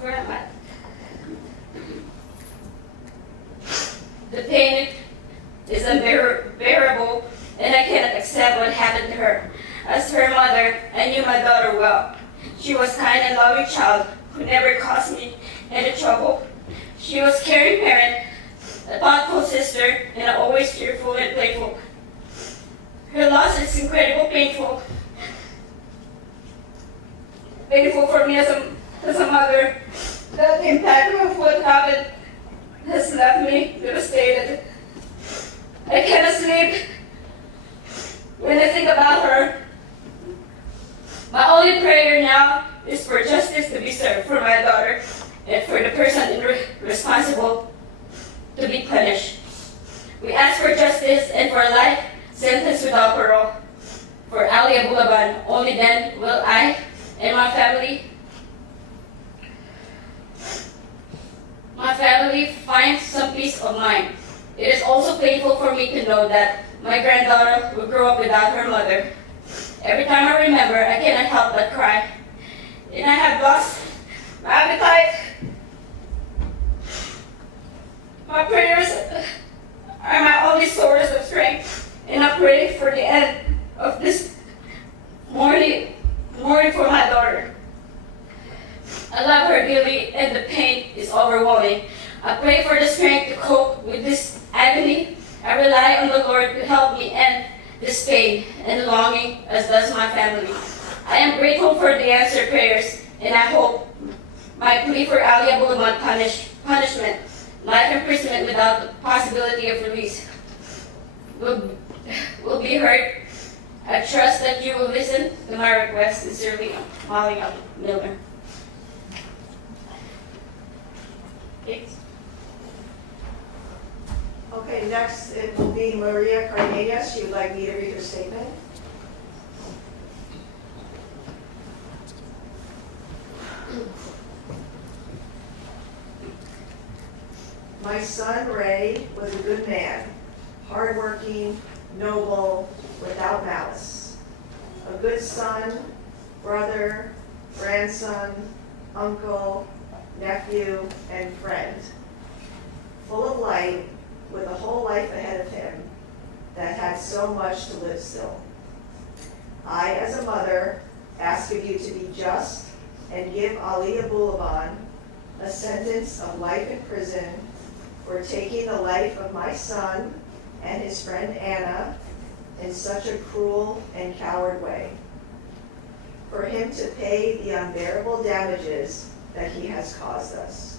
where am I? The pain is unbearable, and I cannot accept what happened to her. As her mother, I knew my daughter well. She was a kind and loving child who never caused me any trouble. She was a caring parent, a thoughtful sister, and always cheerful and playful. Her loss is incredibly painful. Painful for me as a mother. The impact of what happened has left me devastated. I cannot sleep when I think about her. My only prayer now is for justice to be served for my daughter and for the person responsible to be punished. We ask for justice and for a life sentence without parole for Ali Abulaban. Only then will I and my family find some peace of mind. It is also painful for me to know that my granddaughter will grow up without her mother. Every time I remember, I cannot help but cry. And I have lost my appetite. My prayers are my only source of strength, and I pray for the end of this mourning for my daughter. I love her dearly, and the pain is overwhelming. I pray for the strength to cope with this agony. I rely on the Lord to help me end this pain and longing, as does my family. I am grateful for the answered prayers, and I hope my plea for Ali Abulaban punishment, life imprisonment without the possibility of release, will be heard. I trust that you will listen to my request. Sincerely, Amalia Miller. Thanks. Okay, next it will be Maria Cardena. She would like me to read her statement. My son Ray was a good man, hardworking, noble, without malice. A good son, brother, grandson, uncle, nephew, and friend. Full of light, with a whole life ahead of him that had so much to live still. I, as a mother, ask of you to be just and give Ali Abulaban a sentence of life in prison for taking the life of my son and his friend Anna in such a cruel and coward way. For him to pay the unbearable damages that he has caused us.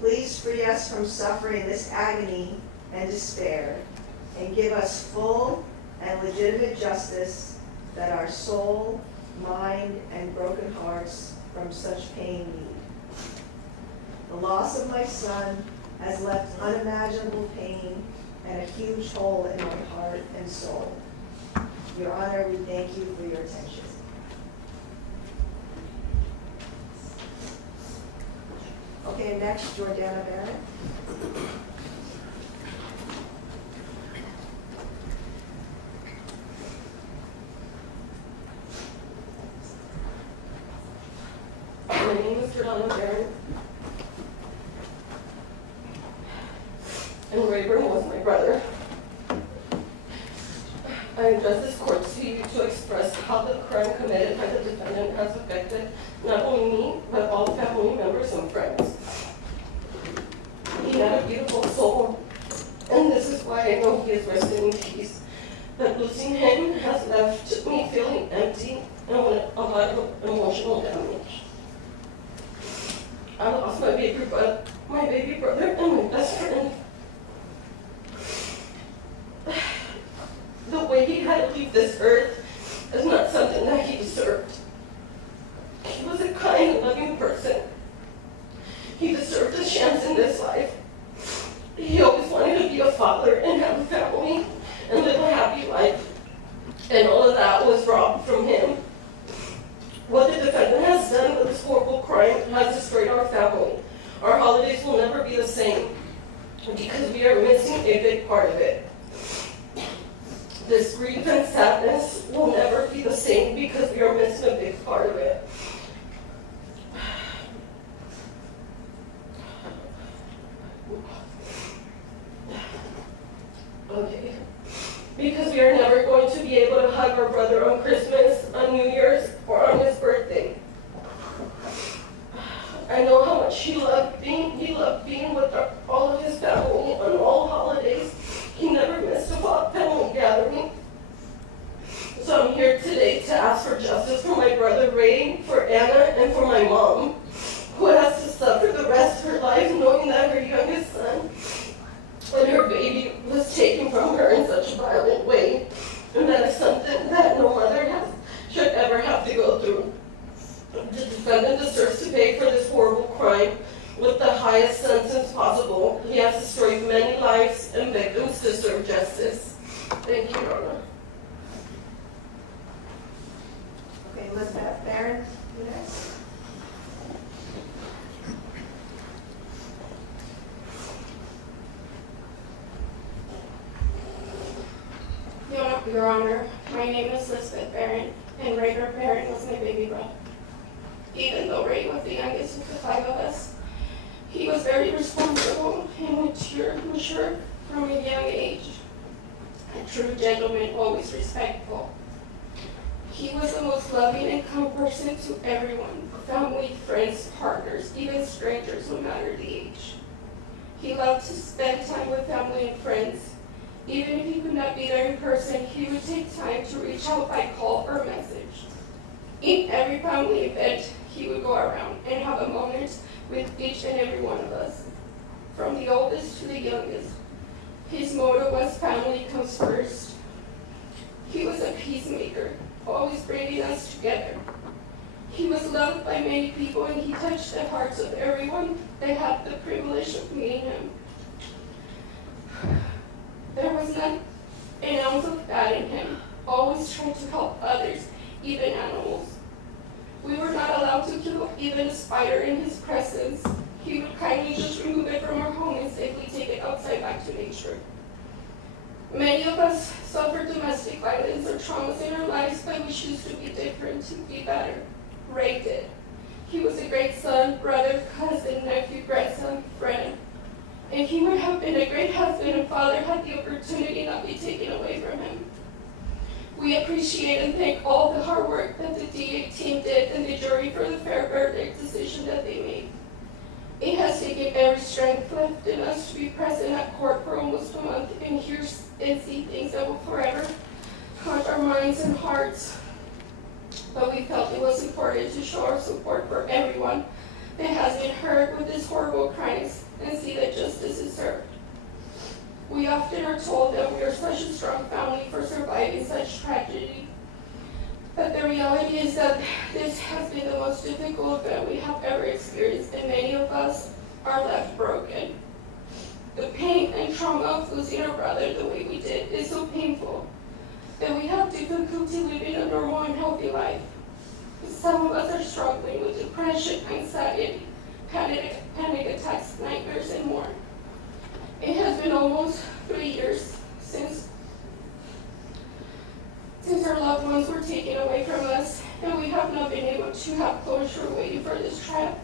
Please free us from suffering this agony and despair, and give us full and legitimate justice that our soul, mind, and broken hearts from such pain need. The loss of my son has left unimaginable pain and a huge hole in my heart and soul. Your Honor, we thank you for your attention. Okay, next, Jordana Barron. is Jordana Barron. And Rayburn was my brother. I address this court to you to express how the crime committed by the defendant has affected not only me, but all family members and friends. He had a beautiful soul, and this is why I know he is resting in peace. But losing him has left me feeling empty and with a lot of emotional damage. I lost my baby brother and my best friend. The way he had to leave this earth is not something that he deserved. He was a kind and loving person. He deserved a chance in this life. He always wanted to be a father and have a family and live a happy life. And all of that was robbed from him. What the defendant has done with this horrible crime has destroyed our family. Our holidays will never be the same because we are missing a big part of it. This grief and sadness will never be the same because we are missing a big part of it. Okay. Because we are never going to be able to hug our brother on Christmas, on New Year's, or on his birthday. I know how much he loved being with all of his family on all holidays. He never missed a family gathering. So I'm here today to ask for justice for my brother Ray, for Anna, and for my mom, who has to suffer the rest of her life knowing that her youngest son and her baby was taken from her in such a violent way. And that is something that no mother should ever have to go through. The defendant deserves to pay for this horrible crime with the highest sentence possible. He has destroyed many lives and victims deserve justice. Thank you, Your Honor. Okay, Elizabeth Barron, you next. Your Honor, my name is Elizabeth Barron, and Rayburn Barron was my baby brother. Even though Ray was the youngest of the 5 of us, he was very responsible and mature from a young age. A true gentleman, always respectful. He was the most loving and kind person to everyone, family, friends, partners, even strangers, no matter the age. He loved to spend time with family and friends. Even if he could not be there in person, he would take time to reach out by call or message. In every family event, he would go around and have a moment with each and every one of us, from the oldest to the youngest. His motto was family comes first. He was a peacemaker, always bringing us together. He was loved by many people and he touched the hearts of everyone that had the privilege of meeting him. There was not an ounce of bad in him, always trying to help others, even animals. We were not allowed to kill even a spider in his presence. He would kindly just remove it from our home and safely take it outside back to nature. Many of us suffer domestic violence or traumas in our lives, but we choose to be different, to be better. Ray did. He was a great son, brother, cousin, nephew, grandson, friend. And he would have been a great husband and father had the opportunity not be taken away from him. We appreciate and thank all the hard work that the DA team did and the jury for the fair verdict decision that they made. It has taken every strength left in us to be present at court for almost a month and hear and see things that will forever haunt our minds and hearts. But we felt it was important to show our support for everyone that has been hurt with these horrible crimes and see that justice is served. We often are told that we are such a strong family for surviving such tragedy. But the reality is that this has been the most difficult event we have ever experienced, and many of us are left broken. The pain and trauma of losing our brother the way we did is so painful that we have difficulty living a normal and healthy life. Some of us are struggling with depression, anxiety, panic attacks, nightmares, and more. It has been almost 3 years since our loved ones were taken away from us, and we have not been able to have closure waiting for this trial.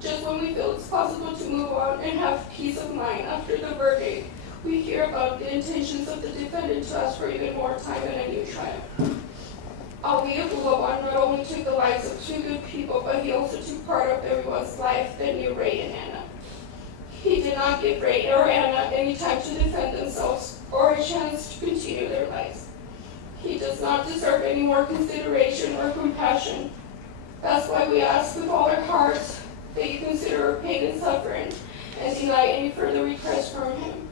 Just when we feel it's possible to move on and have peace of mind after the verdict, we hear about the intentions of the defendant to ask for even more time and a new trial. Abulaban not only took the lives of two good people, but he also took part of everyone's life that knew Ray and Anna. He did not give Ray or Anna any time to defend themselves or a chance to continue their lives. He does not deserve any more consideration or compassion. That's why we ask with all our hearts that you consider our pain and suffering and deny any further requests from him.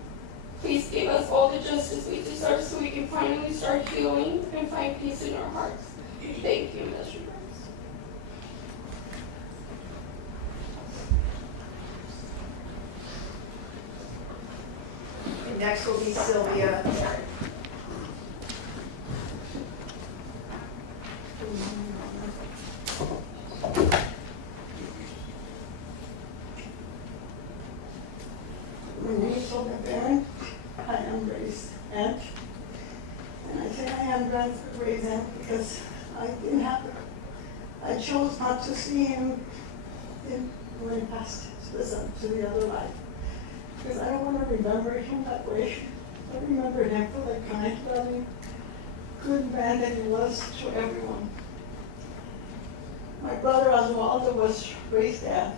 Please give us all the justice we deserve so we can finally start healing and find peace in our hearts. Thank you, Mr. Burns. And next will be Silvia. My name is Barron. I am Ray's aunt. And I say I am Ray's aunt because I didn't have to. I chose not to see him when he passed to the other life. Because I don't want to remember him that way. I remember him for the kind, loving, good man that he was to everyone. My brother Oswaldo was Ray's dad.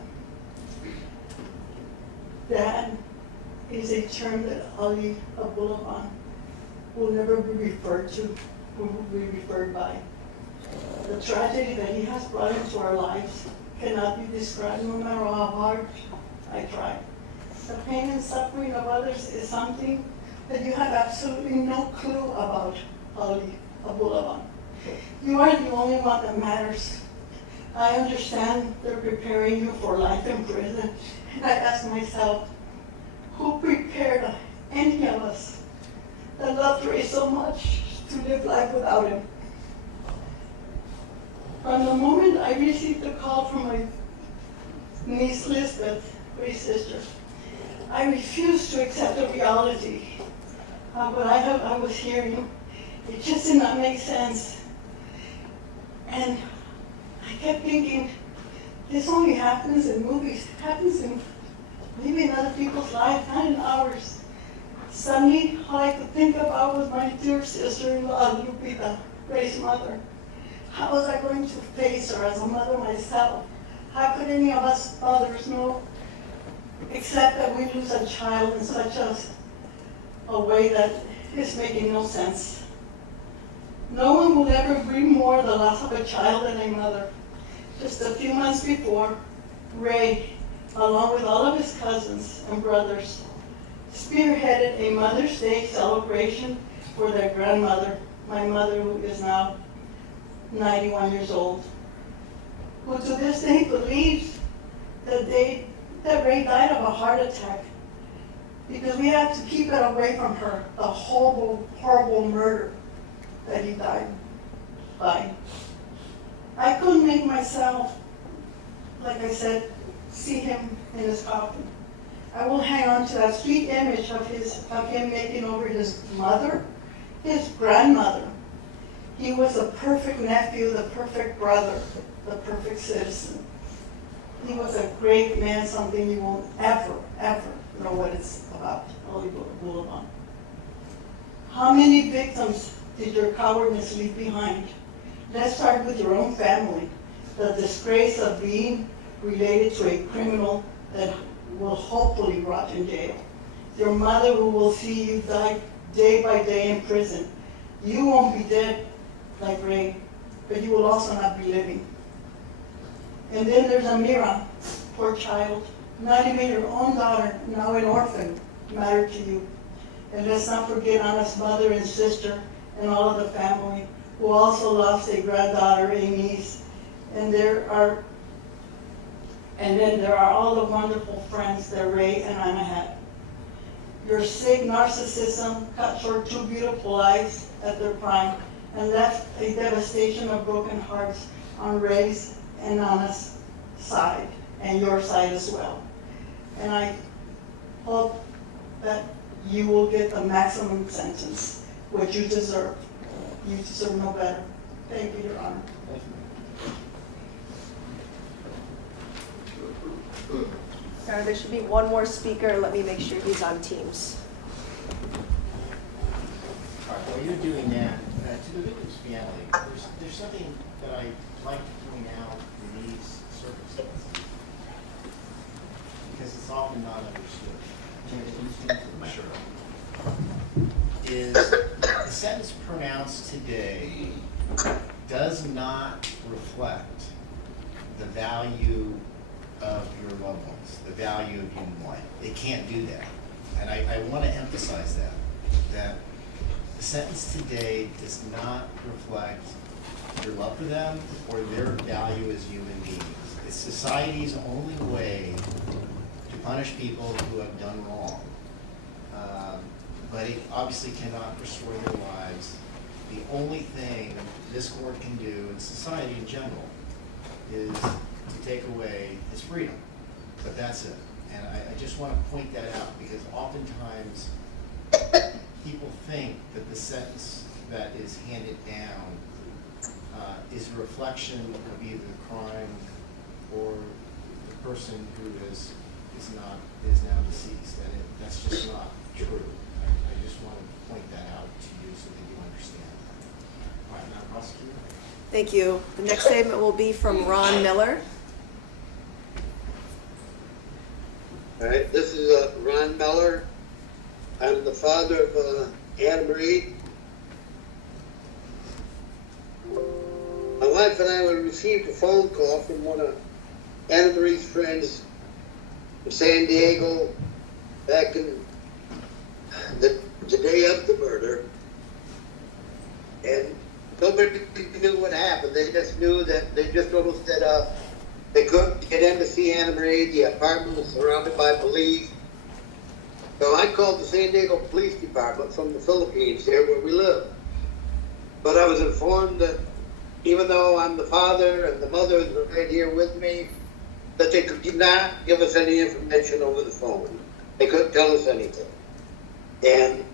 Dad is a term that Ali Abulaban will never be referred to, will be referred by. The tragedy that he has brought into our lives cannot be described no matter how hard I try. The pain and suffering of others is something that you have absolutely no clue about, Ali Abulaban. You are the only one that matters. I understand they're preparing you for life in prison, and I ask myself, who prepared any of us that loved Ray so much to live life without him? From the moment I received the call from my niece Lisbeth, Ray's sister, I refused to accept the reality of what I was hearing. It just did not make sense. And I kept thinking, this only happens in movies, it happens in maybe in other people's lives, not in ours. Suddenly, all I could think about was my dear sister-in-law, Lupita, Ray's mother. How was I going to face her as a mother myself? How could any of us mothers know, except that we lose a child in such a way that is making no sense? No one will ever grieve more the loss of a child than a mother. Just a few months before, Ray, along with all of his cousins and brothers, spearheaded a Mother's Day celebration for their grandmother, my mother, who is now 91 years old, who to this day believes that Ray died of a heart attack because we have to keep it away from her, the horrible, horrible murder that he died by. I couldn't make myself, like I said, see him in his coffin. I will hang on to that sweet image of him making over his mother, his grandmother. He was the perfect nephew, the perfect brother, the perfect citizen. He was a great man, something you won't ever, ever know what it's about, Ali Abulaban. How many victims did your cowardness leave behind? Let's start with your own family. The disgrace of being related to a criminal that will hopefully rot in jail. Your mother who will see you die day by day in prison. You won't be dead like Ray, but you will also not be living. And then there's Amira, poor child, not even your own daughter, now an orphan, mattered to you. And let's not forget Anna's mother and sister and all of the family who also lost a granddaughter, a niece. And then there are all the wonderful friends that Ray and Anna had. Your sick narcissism cut short two beautiful lives at their prime and left a devastation of broken hearts on Ray's and Anna's side, and your side as well. And I hope that you will get the maximum sentence, which you deserve. You deserve no better. Thank you, Your Honor. Thank you. There should be one more speaker. Let me make sure he's on Teams. All right, while you're doing that, to the victim's family, there's something that I'd like to point out in these circumstances, because it's often not understood. Sure. Is the sentence pronounced today does not reflect the value of your loved ones, the value of human life. It can't do that. And I want to emphasize that the sentence today does not reflect your love for them or their value as human beings. It's society's only way to punish people who have done wrong. But it obviously cannot restore their lives. The only thing this court can do, and society in general, is to take away his freedom. But that's it. And I just want to point that out because oftentimes people think that the sentence that is handed down is a reflection of either the crime or the person who is now deceased. And that's just not true. I just want to point that out to you so that you understand. All right, now prosecutor. Thank you. The next statement will be from Ron Miller. All right, this is Ron Miller. I'm the father of Anna Marie. My wife and I received a phone call from one of Anna Marie's friends from San Diego back in the day of the murder. And nobody knew what happened. They just knew that they just noticed that they couldn't get in to see Anna Marie. The apartment was surrounded by police. So I called the San Diego Police Department from the Philippines, here where we live. But I was informed that even though I'm the father and the mother were right here with me, that they could not give us any information over the phone. They couldn't tell us anything. And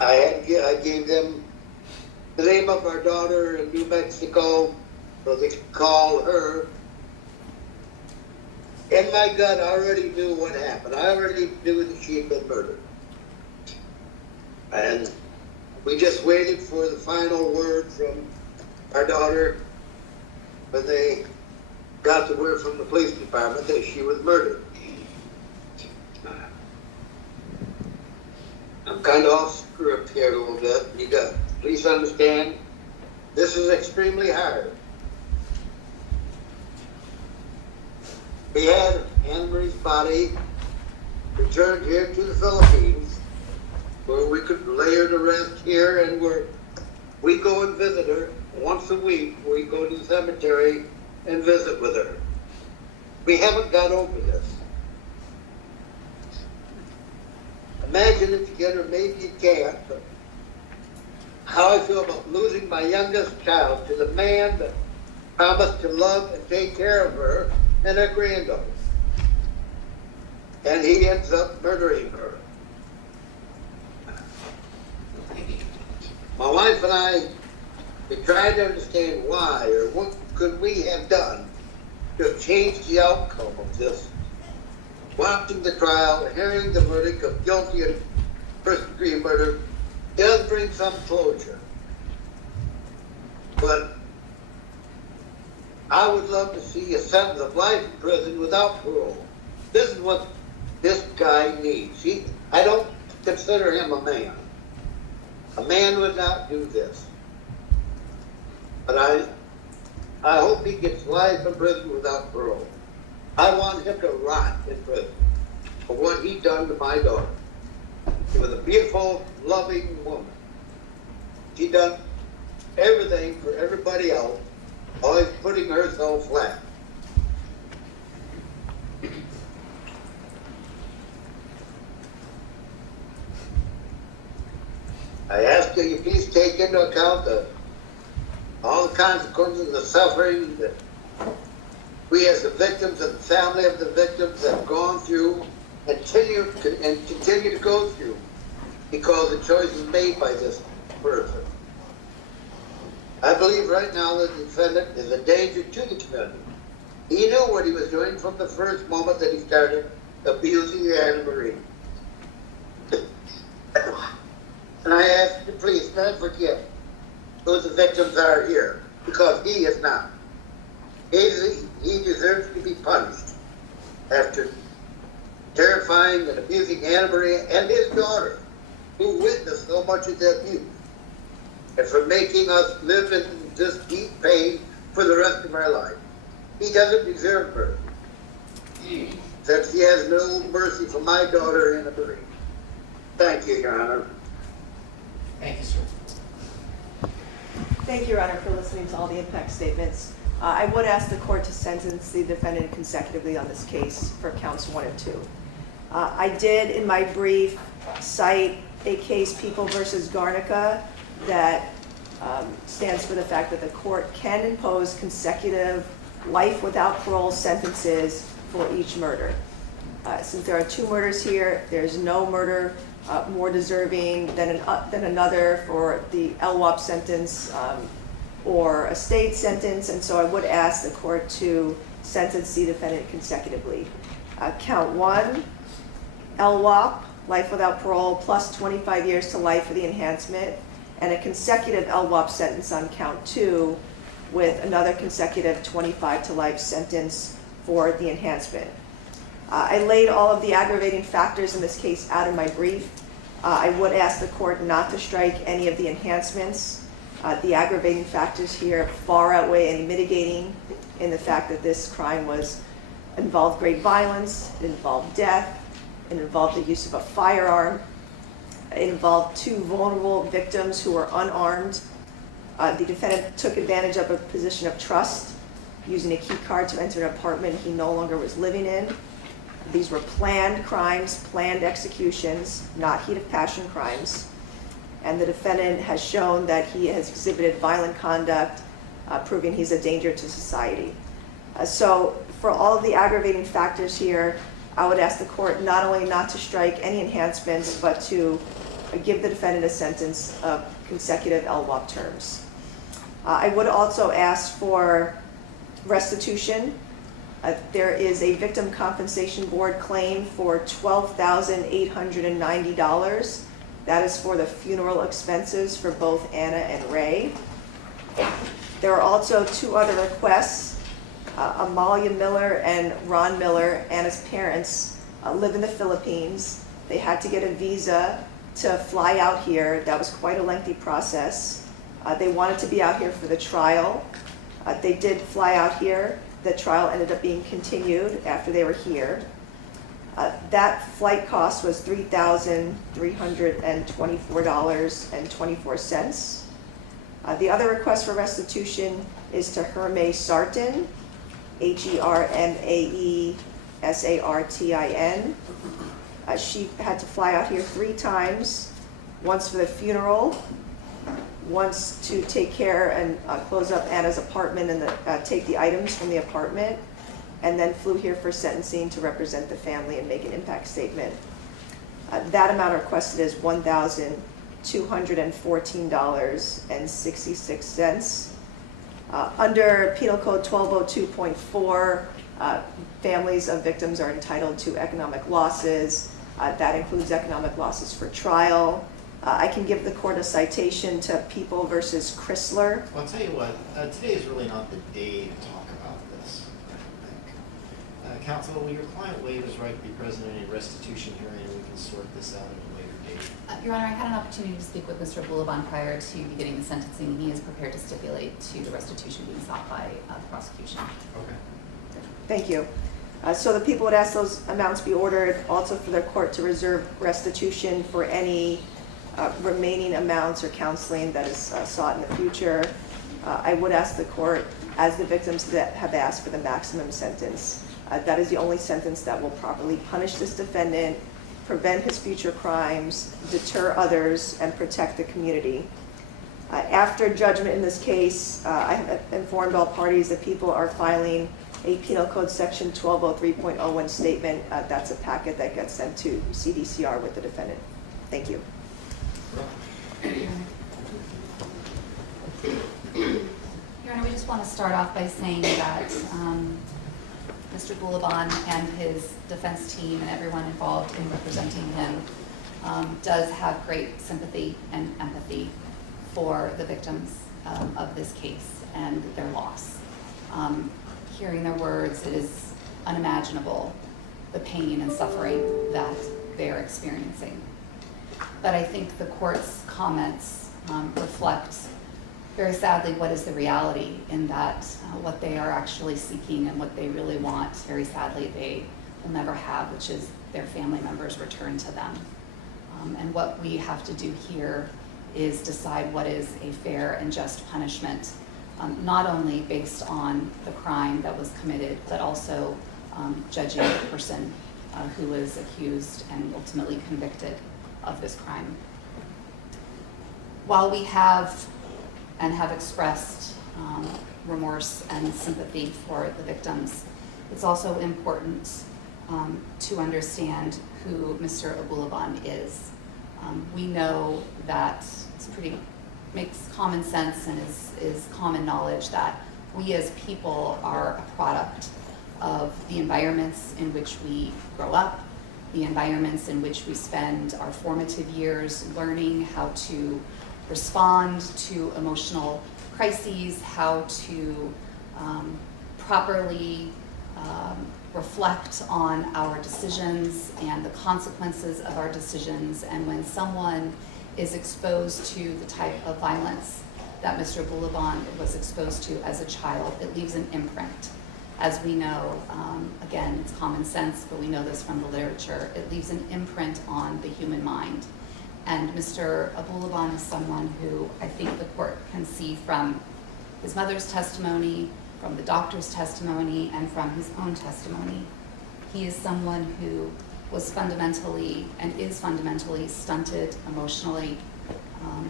I gave them the name of our daughter in New Mexico so they could call her. And my gut, I already knew what happened. I already knew that she had been murdered. And we just waited for the final word from our daughter when they got the word from the police department that she was murdered. I'm kind of off script here a little bit. You got, please understand, this is extremely hard. We had Anna Marie's body returned here to the Philippines, where we could lay her to rest here, and where we go and visit her once a week. We go to the cemetery and visit with her. We haven't got over this. Imagine if you get her, maybe you can't, but how I feel about losing my youngest child to the man that promised to love and take care of her and her granddaughter. And he ends up murdering her. My wife and I, we tried to understand why, or what could we have done to change the outcome of this. Watching the trial, hearing the verdict of guilty of first-degree murder does bring some closure. But I would love to see a sentence of life in prison without parole. This is what this guy needs. I don't consider him a man. A man would not do this. But I hope he gets life in prison without parole. I want him to rot in prison for what he done to my daughter. She was a beautiful, loving woman. She done everything for everybody else, always putting herself flat. I ask that you please take into account all the consequences of the suffering that we as the victims and the family of the victims have gone through and continue to go through because the choices made by this person. I believe right now that the defendant is a danger to the community. He knew what he was doing from the first moment that he started abusing Anna Marie. And I ask you to please not forget who the victims are here, because he is not. He deserves to be punished after terrifying and abusing Anna Marie and his daughter, who witnessed so much of the abuse, and for making us live in this deep pain for the rest of our life. He doesn't deserve mercy, since he has no mercy for my daughter, Anna Marie. Thank you, Your Honor. Thank you, sir. Thank you, Your Honor, for listening to all the impact statements. I would ask the court to sentence the defendant consecutively on this case for counts 1 and 2. I did, in my brief, cite a case, People versus Garnica, that stands for the fact that the court can impose consecutive life without parole sentences for each murder. Since there are 2 murders here, there's no murder more deserving than another for the LWOP sentence or a state sentence, and so I would ask the court to sentence the defendant consecutively. Count 1, LWOP, life without parole, plus 25 years to life for the enhancement, and a consecutive LWOP sentence on count 2 with another consecutive 25 to life sentence for the enhancement. I laid all of the aggravating factors in this case out in my brief. I would ask the court not to strike any of the enhancements. The aggravating factors here far outweigh any mitigating in the fact that this crime involved great violence, it involved death, it involved the use of a firearm, it involved 2 vulnerable victims who were unarmed. The defendant took advantage of a position of trust, using a key card to enter an apartment he no longer was living in. These were planned crimes, planned executions, not heat of passion crimes. And the defendant has shown that he has exhibited violent conduct, proving he's a danger to society. So for all of the aggravating factors here, I would ask the court not only not to strike any enhancements, but to give the defendant a sentence of consecutive LWOP terms. I would also ask for restitution. There is a Victim Compensation Board claim for $12,890. That is for the funeral expenses for both Anna and Ray. There are also 2 other requests. Amalia Miller and Ron Miller, Anna's parents, live in the Philippines. They had to get a visa to fly out here. That was quite a lengthy process. They wanted to be out here for the trial. They did fly out here. The trial ended up being continued after they were here. That flight cost was $3,324.24. The other request for restitution is to Hermé Sartin, HERMAE-SARTIN. She had to fly out here 3 times, once for the funeral, once to take care and close up Anna's apartment and take the items from the apartment, and then flew here for sentencing to represent the family and make an impact statement. That amount requested is $1,214.66. Under Penal Code 1202.4, families of victims are entitled to economic losses. That includes economic losses for trial. I can give the court a citation to People versus Chrysler. Well, I'll tell you what, today is really not the day to talk about this, I don't think. Counsel, will your client waive his right to be present in a restitution hearing, and we can sort this out at a later date? Your Honor, I had an opportunity to speak with Mr. Abulaban prior to beginning the sentencing, and he is prepared to stipulate to the restitution being sought by the prosecution. Okay. Thank you. So the people would ask those amounts be ordered, also for the court to reserve restitution for any remaining amounts or counseling that is sought in the future. I would ask the court, as the victims that have asked, for the maximum sentence. That is the only sentence that will properly punish this defendant, prevent his future crimes, deter others, and protect the community. After judgment in this case, I have informed all parties that people are filing a Penal Code Section 1203.01 statement. That's a packet that gets sent to CDCR with the defendant. Thank you. Your Honor, we just want to start off by saying that Mr. Abulaban and his defense team and everyone involved in representing him does have great sympathy and empathy for the victims of this case and their loss. Hearing their words, it is unimaginable the pain and suffering that they are experiencing. But I think the court's comments reflect very sadly what is the reality, in that what they are actually seeking and what they really want, very sadly, they will never have, which is their family members returned to them. And what we have to do here is decide what is a fair and just punishment, not only based on the crime that was committed, but also judging the person who was accused and ultimately convicted of this crime. While we have and have expressed remorse and sympathy for the victims, it's also important to understand who Mr. Abulaban is. We know that makes common sense and is common knowledge that we as people are a product of the environments in which we grow up, the environments in which we spend our formative years learning how to respond to emotional crises, how to properly reflect on our decisions and the consequences of our decisions. And when someone is exposed to the type of violence that Mr. Abulaban was exposed to as a child, it leaves an imprint. As we know, again, it's common sense, but we know this from the literature, it leaves an imprint on the human mind. And Mr. Abulaban is someone who I think the court can see from his mother's testimony, from the doctor's testimony, and from his own testimony. He is someone who was fundamentally and is fundamentally stunted emotionally.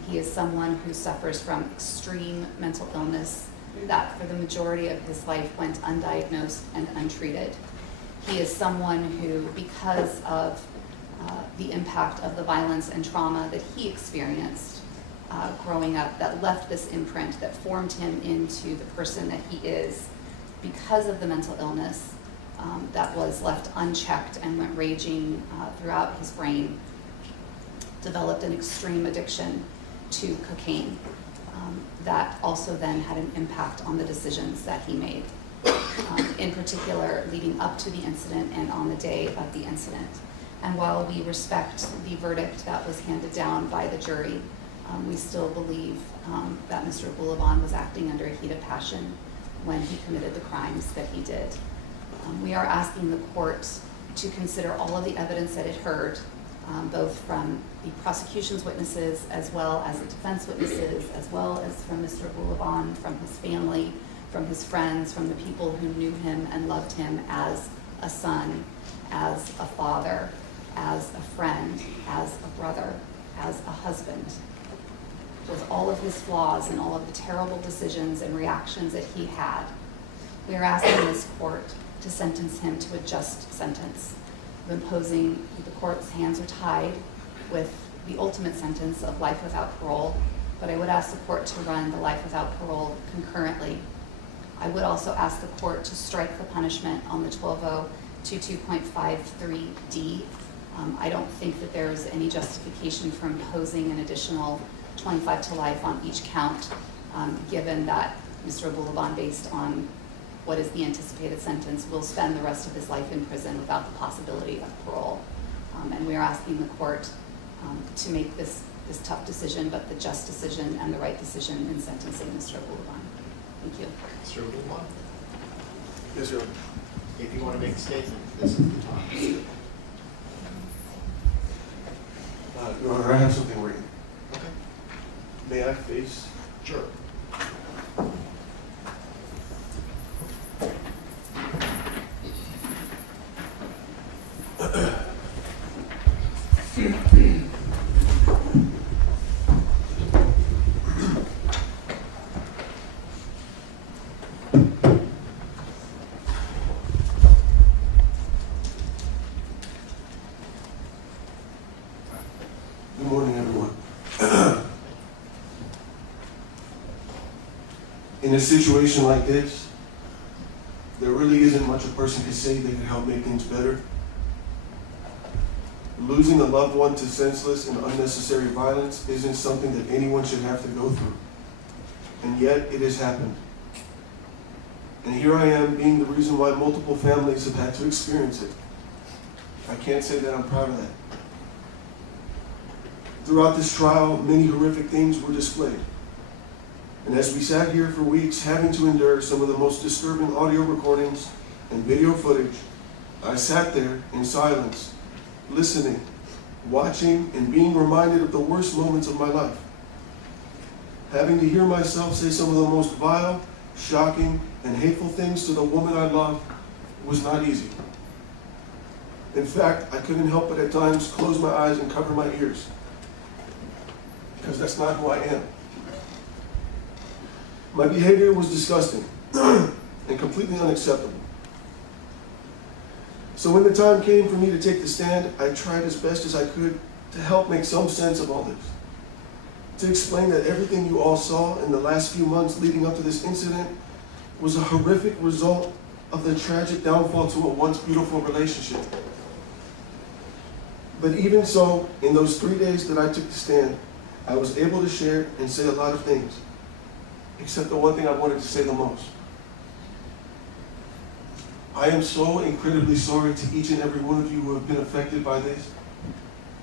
He is someone who suffers from extreme mental illness that for the majority of his life went undiagnosed and untreated. He is someone who, because of the impact of the violence and trauma that he experienced growing up, that left this imprint that formed him into the person that he is, because of the mental illness that was left unchecked and went raging throughout his brain, developed an extreme addiction to cocaine that also then had an impact on the decisions that he made, in particular leading up to the incident and on the day of the incident. And while we respect the verdict that was handed down by the jury, we still believe that Mr. Abulaban was acting under a heat of passion when he committed the crimes that he did. We are asking the court to consider all of the evidence that it heard, both from the prosecution's witnesses as well as the defense witnesses, as well as from Mr. Abulaban, from his family, from his friends, from the people who knew him and loved him as a son, as a father, as a friend, as a brother, as a husband. With all of his flaws and all of the terrible decisions and reactions that he had, we are asking this court to sentence him to a just sentence, imposing the court's hands are tied with the ultimate sentence of life without parole, but I would ask the court to run the life without parole concurrently. I would also ask the court to strike the punishment on the 12022.53D. I don't think that there is any justification for imposing an additional 25 to life on each count, given that Mr. Abulaban, based on what is the anticipated sentence, will spend the rest of his life in prison without the possibility of parole. And we are asking the court to make this tough decision, but the just decision and the right decision in sentencing Mr. Abulaban. Thank you. Mr. Abulaban? Yes, Your Honor. If you want to make a statement, this is the time. Your Honor, I have something for you. Okay. May I face? Sure. Good morning, everyone. In a situation like this, there really isn't much a person could say they could help make things better. Losing a loved one to senseless and unnecessary violence isn't something that anyone should have to go through. And yet, it has happened. And here I am being the reason why multiple families have had to experience it. I can't say that I'm proud of that. Throughout this trial, many horrific things were displayed. And as we sat here for weeks having to endure some of the most disturbing audio recordings and video footage, I sat there in silence, listening, watching, and being reminded of the worst moments of my life. Having to hear myself say some of the most vile, shocking, and hateful things to the woman I loved was not easy. In fact, I couldn't help but at times close my eyes and cover my ears, because that's not who I am. My behavior was disgusting and completely unacceptable. So when the time came for me to take the stand, I tried as best as I could to help make some sense of all this. To explain that everything you all saw in the last few months leading up to this incident was a horrific result of the tragic downfall to a once beautiful relationship. But even so, in those 3 days that I took the stand, I was able to share and say a lot of things, except the one thing I wanted to say the most. I am so incredibly sorry to each and every one of you who have been affected by this.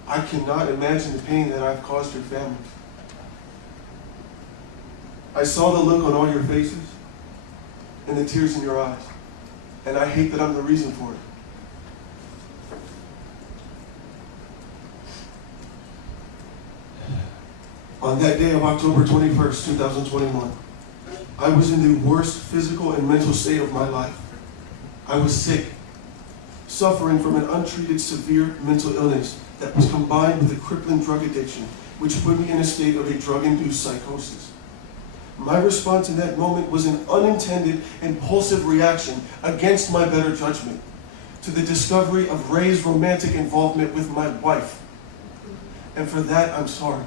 I cannot imagine the pain that I've caused your families. I saw the look on all your faces and the tears in your eyes, and I hate that I'm the reason for it. On that day of October 21st, 2021, I was in the worst physical and mental state of my life. I was sick, suffering from an untreated severe mental illness that was combined with a crippling drug addiction, which put me in a state of a drug-induced psychosis. My response in that moment was an unintended, impulsive reaction against my better judgment to the discovery of Ray's romantic involvement with my wife. And for that, I'm sorry.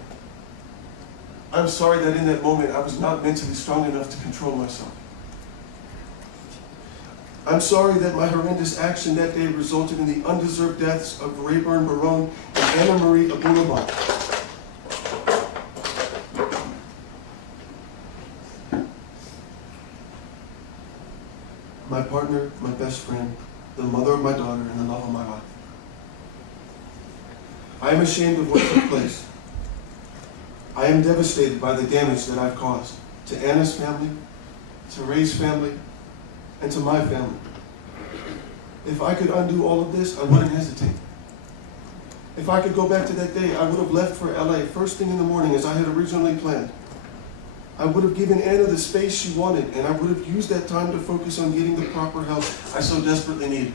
I'm sorry that in that moment I was not mentally strong enough to control myself. I'm sorry that my horrendous action that day resulted in the undeserved deaths of Barron and Anna Marie Abulaban. My partner, my best friend, the mother of my daughter, and the love of my life. I am ashamed of what took place. I am devastated by the damage that I've caused to Anna's family, to Ray's family, and to my family. If I could undo all of this, I wouldn't hesitate. If I could go back to that day, I would have left for LA first thing in the morning as I had originally planned. I would have given Anna the space she wanted, and I would have used that time to focus on getting the proper help I so desperately needed.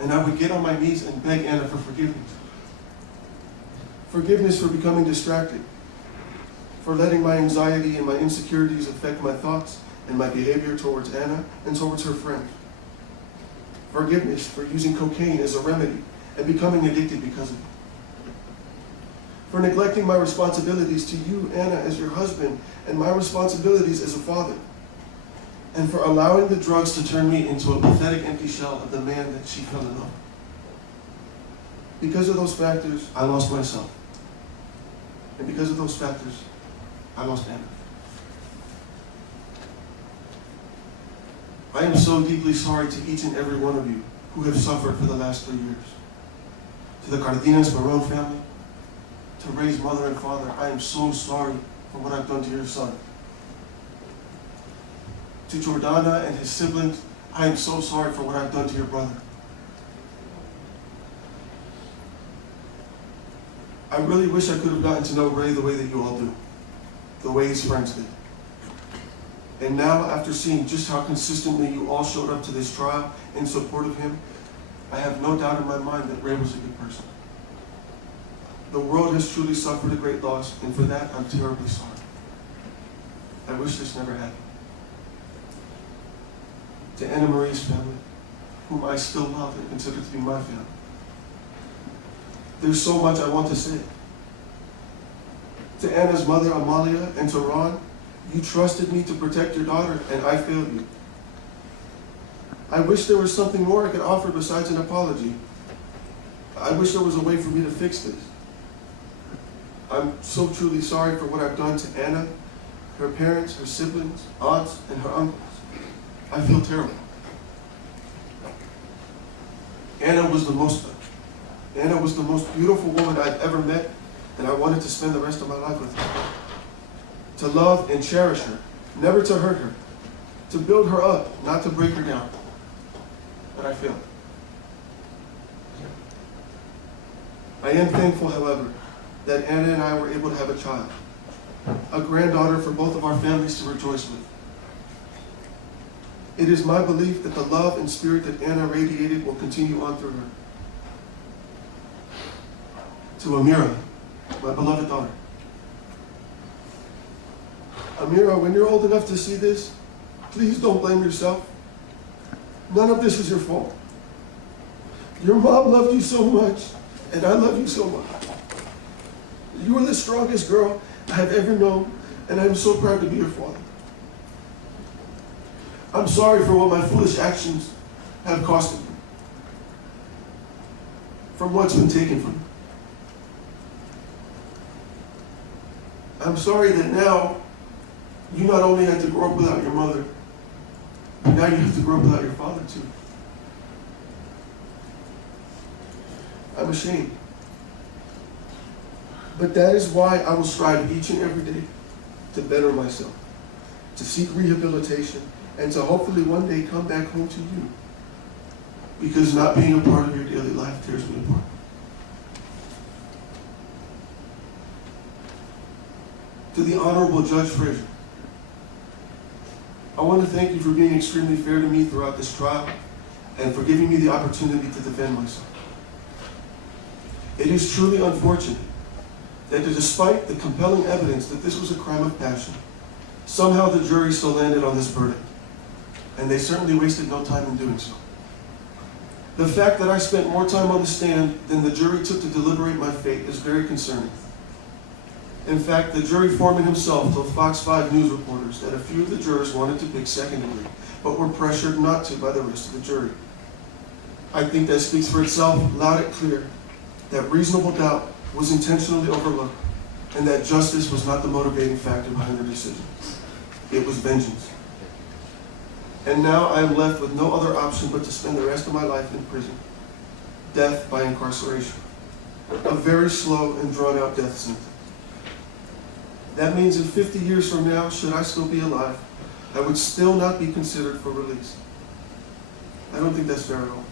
And I would get on my knees and beg Anna for forgiveness. Forgiveness for becoming distracted, for letting my anxiety and my insecurities affect my thoughts and my behavior towards Anna and towards her friends. Forgiveness for using cocaine as a remedy and becoming addicted because of it. For neglecting my responsibilities to you, Anna, as your husband, and my responsibilities as a father. And for allowing the drugs to turn me into a pathetic empty shell of the man that she fell in love with. Because of those factors, I lost myself. And because of those factors, I lost Anna. I am so deeply sorry to each and every one of you who have suffered for the last 3 years. To the Cardena's Barron family, to Ray's mother and father, I am so sorry for what I've done to your son. To Jordana and his siblings, I am so sorry for what I've done to your brother. I really wish I could have gotten to know Ray the way that you all do, the way his friends did. And now, after seeing just how consistently you all showed up to this trial in support of him, I have no doubt in my mind that Ray was a good person. The world has truly suffered a great loss, and for that, I'm terribly sorry. I wish this never happened. To Anna Marie's family, whom I still love and consider to be my family. There's so much I want to say. To Anna's mother, Amalia, and to Ron, you trusted me to protect your daughter, and I failed you. I wish there was something more I could offer besides an apology. I wish there was a way for me to fix this. I'm so truly sorry for what I've done to Anna, her parents, her siblings, aunts, and her uncles. I feel terrible. Anna was the most beautiful woman I'd ever met, and I wanted to spend the rest of my life with her. To love and cherish her, never to hurt her, to build her up, not to break her down. But I failed. I am thankful, however, that Anna and I were able to have a child, a granddaughter for both of our families to rejoice with. It is my belief that the love and spirit that Anna radiated will continue on through her. To Amira, my beloved daughter. Amira, when you're old enough to see this, please don't blame yourself. None of this is your fault. Your mom loved you so much, and I love you so much. You are the strongest girl I have ever known, and I am so proud to be your father. I'm sorry for what my foolish actions have costed you, from what's been taken from you. I'm sorry that now you not only have to grow up without your mother, but now you have to grow up without your father too. I'm ashamed. But that is why I will strive each and every day to better myself, to seek rehabilitation, and to hopefully one day come back home to you. Because not being a part of your daily life tears me apart. To the Honorable Judge Frazier, I want to thank you for being extremely fair to me throughout this trial and for giving me the opportunity to defend myself. It is truly unfortunate that despite the compelling evidence that this was a crime of passion, somehow the jury still landed on this verdict, and they certainly wasted no time in doing so. The fact that I spent more time on the stand than the jury took to deliberate my fate is very concerning. In fact, the jury foreman himself told Fox 5 news reporters that a few of the jurors wanted to pick second degree, but were pressured not to by the rest of the jury. I think that speaks for itself, loud and clear, that reasonable doubt was intentionally overlooked, and that justice was not the motivating factor behind the decision. It was vengeance. And now I am left with no other option but to spend the rest of my life in prison. Death by incarceration. A very slow and drawn-out death sentence. That means in 50 years from now, should I still be alive, I would still not be considered for release. I don't think that's fair at all.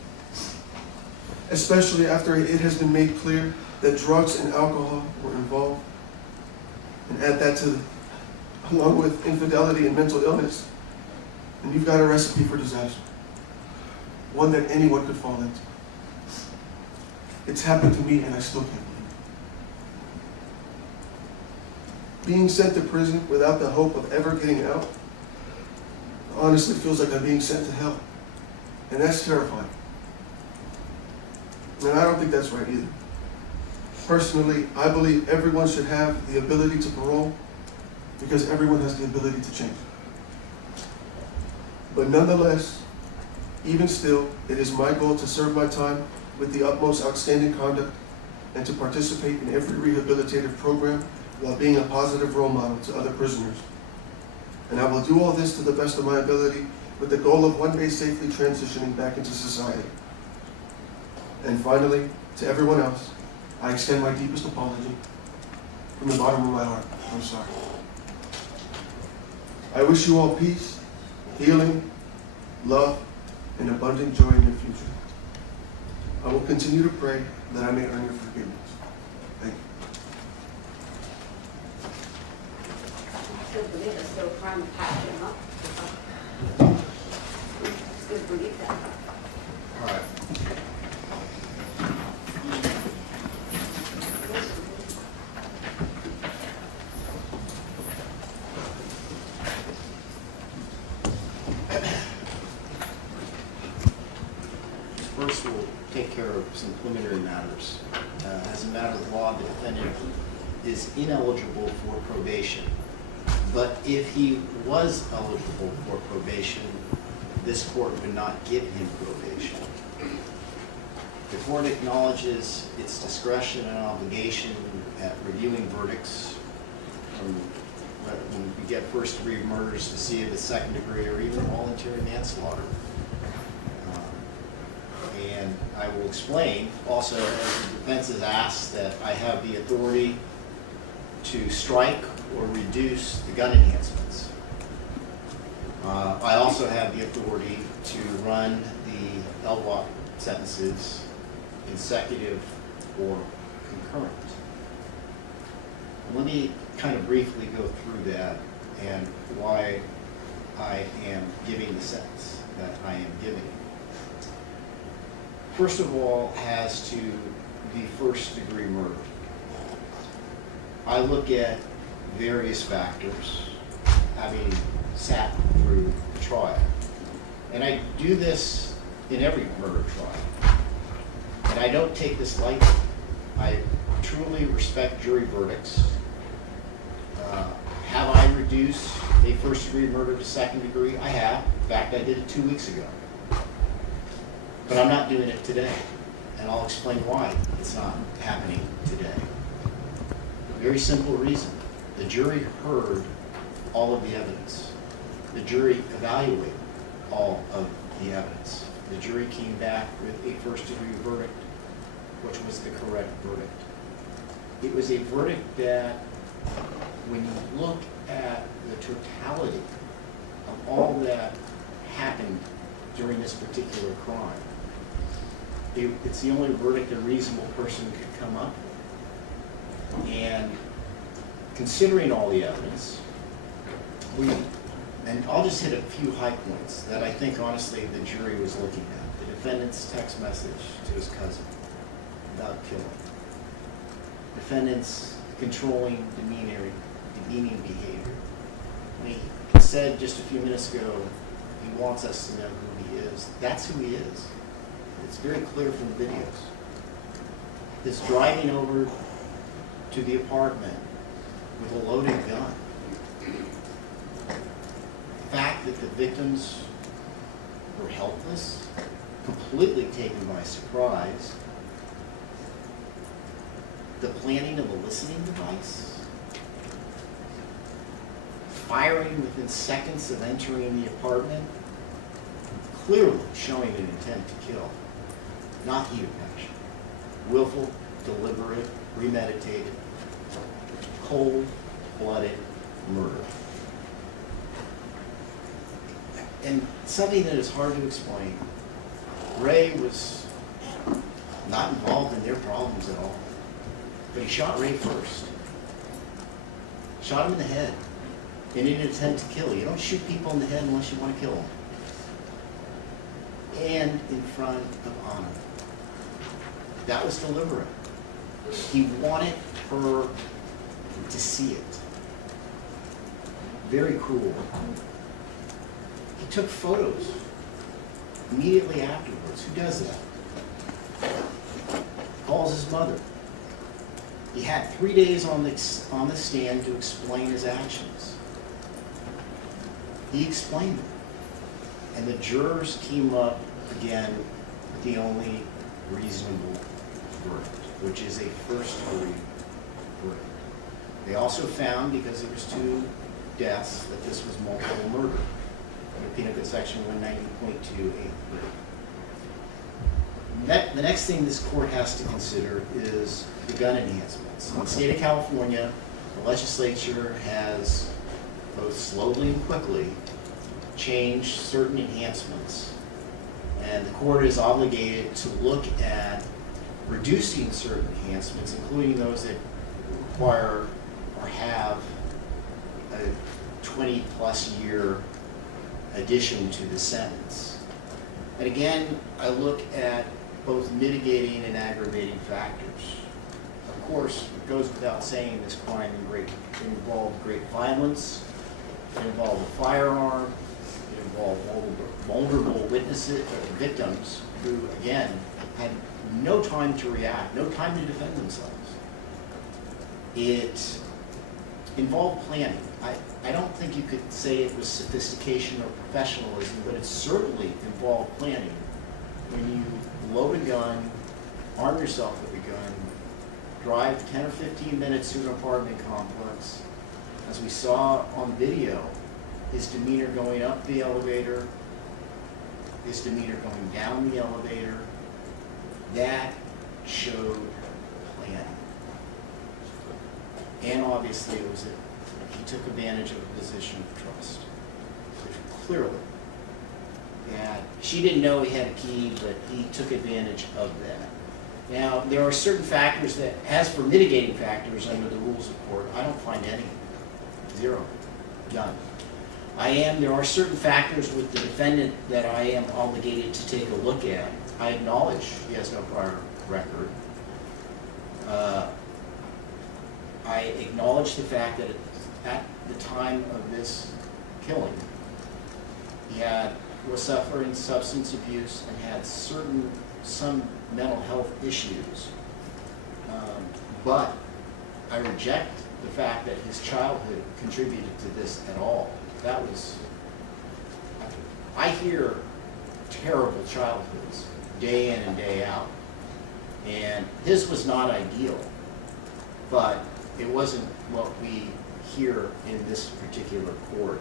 Especially after it has been made clear that drugs and alcohol were involved. And add that to, along with infidelity and mental illness, and you've got a recipe for disaster. One that anyone could fall into. It's happened to me and I still can't believe it. Being sent to prison without the hope of ever getting out honestly feels like I'm being sent to hell. And that's terrifying. And I don't think that's right either. Personally, I believe everyone should have the ability to parole because everyone has the ability to change. But nonetheless, even still, it is my goal to serve my time with the utmost outstanding conduct and to participate in every rehabilitative program while being a positive role model to other prisoners. And I will do all this to the best of my ability with the goal of one day safely transitioning back into society. And finally, to everyone else, I extend my deepest apology from the bottom of my heart. I'm sorry. I wish you all peace, healing, love, and abundant joy in your future. I will continue to pray that I may earn your forgiveness. Thank you. I still believe it's still a crime of passion, huh? I still believe that. All right. First, we'll take care of some preliminary matters. As a matter of law, the defendant is ineligible for probation. But if he was eligible for probation, this court would not give him probation. The court acknowledges its discretion and obligation at reviewing verdicts from when we get first-degree murders to see if it's second-degree or even voluntary manslaughter. And I will explain also, as the defense has asked, that I have the authority to strike or reduce the gun enhancements. I also have the authority to run the LWOP sentences consecutive or concurrent. Let me kind of briefly go through that and why I am giving the sentence that I am giving. First of all, has to be first-degree murder. I look at various factors, having sat through the trial. And I do this in every murder trial. And I don't take this lightly. I truly respect jury verdicts. Have I reduced a first-degree murder to second degree? I have. In fact, I did it 2 weeks ago. But I'm not doing it today. And I'll explain why it's not happening today. A very simple reason. The jury heard all of the evidence. The jury evaluated all of the evidence. The jury came back with a first-degree verdict, which was the correct verdict. It was a verdict that, when you look at the totality of all that happened during this particular crime, it's the only verdict a reasonable person could come up with. And considering all the evidence, and I'll just hit a few high points that I think honestly the jury was looking at. The defendant's text message to his cousin about killing. Defendant's controlling, demeaning behavior. When he said just a few minutes ago, he wants us to know who he is. That's who he is. It's very clear from the videos. This driving over to the apartment with a loaded gun. The fact that the victims were helpless, completely taken by surprise. The planning of a listening device. Firing within seconds of entering the apartment. Clearly showing an intent to kill. Not heat of passion. Willful, deliberate, premeditated, cold-blooded murder. And something that is hard to explain. Ray was not involved in their problems at all. But he shot Ray first. Shot him in the head in an attempt to kill. You don't shoot people in the head unless you want to kill them. And in front of Anna. That was deliberate. He wanted her to see it. Very cruel. He took photos immediately afterwards. Who does that? Calls his mother. He had 3 days on the stand to explain his actions. He explained them. And the jurors came up again with the only reasonable verdict, which is a first-degree verdict. They also found, because there was 2 deaths, that this was multiple murder. Under Penal Code Section 190.283. The next thing this court has to consider is the gun enhancements. In the state of California, the legislature has, both slowly and quickly, changed certain enhancements. And the court is obligated to look at reducing certain enhancements, including those that require or have a 20-plus year addition to the sentence. And again, I look at both mitigating and aggravating factors. Of course, it goes without saying this crime involved great violence, it involved a firearm, it involved vulnerable victims who, again, had no time to react, no time to defend themselves. It involved planning. I don't think you could say it was sophistication or professionalism, but it certainly involved planning. When you load a gun, arm yourself with a gun, drive 10 or 15 minutes to an apartment complex. As we saw on video, his demeanor going up the elevator, his demeanor going down the elevator, that showed planning. And obviously it was he took advantage of a position of trust. Clearly, that she didn't know he had a key, but he took advantage of that. Now, there are certain factors that, as for mitigating factors under the rules of court, I don't find any. Zero. None. There are certain factors with the defendant that I am obligated to take a look at. I acknowledge he has no prior record. I acknowledge the fact that at the time of this killing, he was suffering substance abuse and had some mental health issues. But I reject the fact that his childhood contributed to this at all. I hear terrible childhoods day in and day out. And his was not ideal, but it wasn't what we hear in this particular court.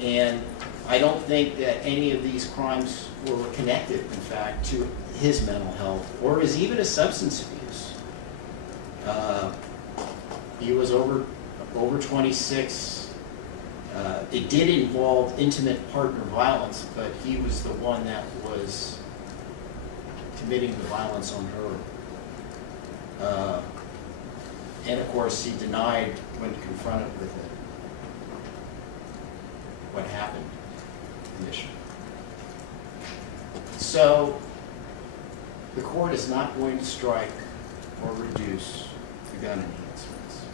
And I don't think that any of these crimes were connected, in fact, to his mental health or even his substance abuse. He was over 26. It did involve intimate partner violence, but he was the one that was committing the violence on her. And of course, he denied when confronted with it what happened initially. So, the court is not going to strike or reduce the gun enhancements.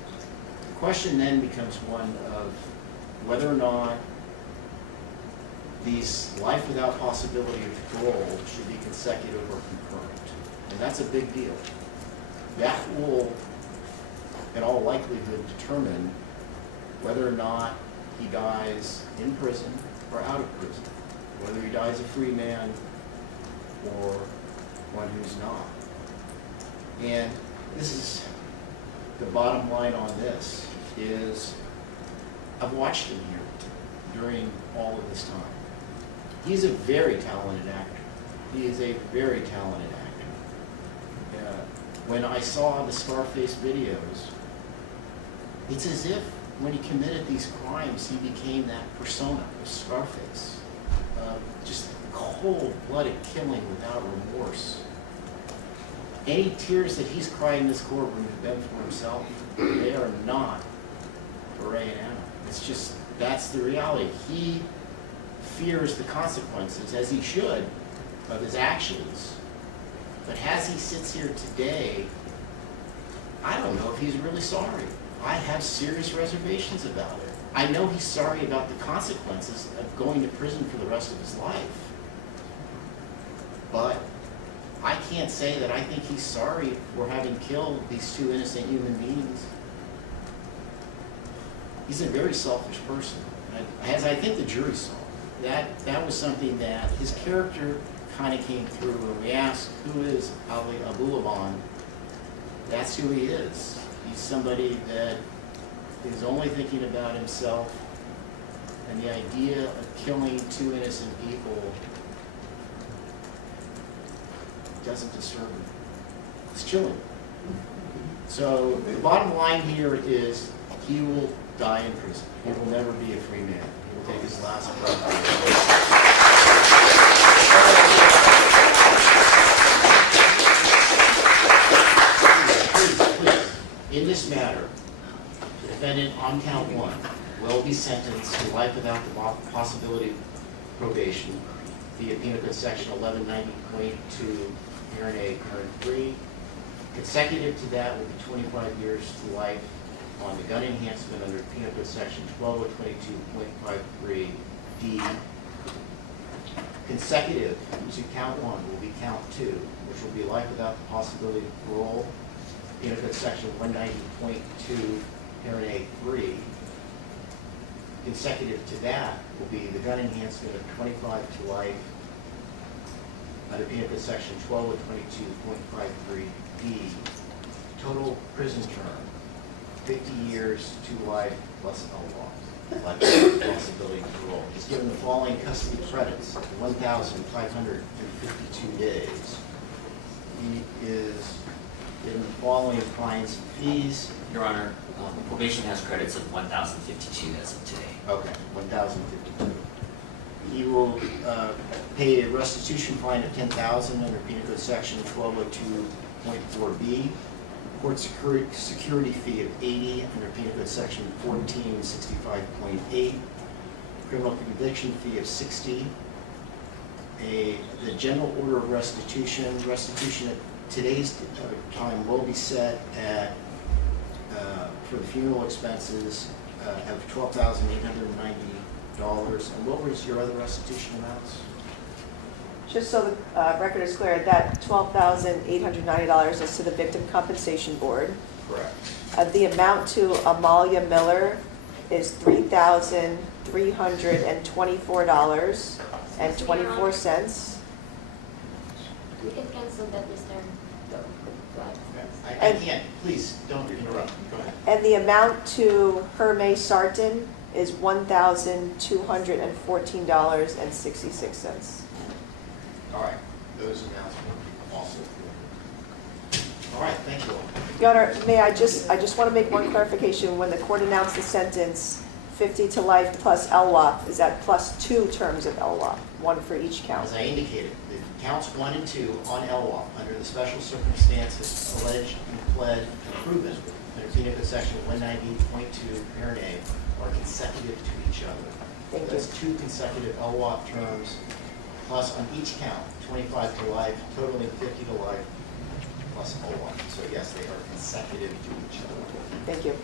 The question then becomes one of whether or not these life without possibility of parole should be consecutive or concurrent. And that's a big deal. That will, in all likelihood, determine whether or not he dies in prison or out of prison, whether he dies a free man or one who's not. And this is the bottom line on this, is I've watched him here during all of this time. He's a very talented actor. He is a very talented actor. When I saw the Scarface videos, it's as if when he committed these crimes, he became that persona of Scarface. Just cold-blooded killing without remorse. Any tears that he's cried in this courtroom have been for himself. They are not for Ray and Anna. It's just, that's the reality. He fears the consequences, as he should, of his actions. But as he sits here today, I don't know if he's really sorry. I have serious reservations about it. I know he's sorry about the consequences of going to prison for the rest of his life. But I can't say that I think he's sorry for having killed these two innocent human beings. He's a very selfish person, as I think the jury saw. That was something that his character kind of came through when we asked, who is Abulaban? That's who he is. He's somebody that is only thinking about himself, and the idea of killing two innocent people doesn't disturb him. It's chilling. So the bottom line here is he will die in prison. He will never be a free man. He will take his last breath. In this matter, the defendant on count 1 will be sentenced to life without the possibility of probation via Penal Code Section 1190.2, Parent A, Parent 3. Consecutive to that will be 25 years to life on the gun enhancement under Penal Code Section 1222.53 D. Consecutive to count 1 will be count 2, which will be life without the possibility of parole. Penal Code Section 190.2, Parent A3. Consecutive to that will be the gun enhancement of 25 to life under Penal Code Section 1222.53B. Total prison term, 50 years to life plus LWOP, life responsibility to parole. He's given the following custody credits, 1,552 days. He is given the following fines and fees. Your Honor, probation has credits of 1,052 as of today. Okay, 1,052. He will pay a restitution fine of $10,000 under Penal Code Section 1202.4B. Court security fee of $80 under Penal Code Section 1465.8. Criminal conviction fee of $60. The general order of restitution at today's time will be set at for the funeral expenses of $12,890. And what was your other restitution amounts? Just so the record is clear, that $12,890 is to the Victim Compensation Board. Correct. The amount to Amalia Miller is $3,324.24. We can cancel that, Mr. I can't, please, don't interrupt. Go ahead. And the amount to Hermé Sarton is $1,214.66. All right, those amounts will also. All right, thank you all. Your Honor, may I just want to make one clarification. When the court announced the sentence, 50 to life plus LWOP, is that plus 2 terms of LWOP, one for each count? As I indicated, the counts 1 and 2 on LWOP, under the special circumstances alleged and pled and proven under Penal Code Section 190.2, Parent A, are consecutive to each other. Thank you. That's 2 consecutive LWOP terms, plus on each count, 25 to life, totaling 50 to life, plus LWOP. So yes, they are consecutive to each other. Thank you.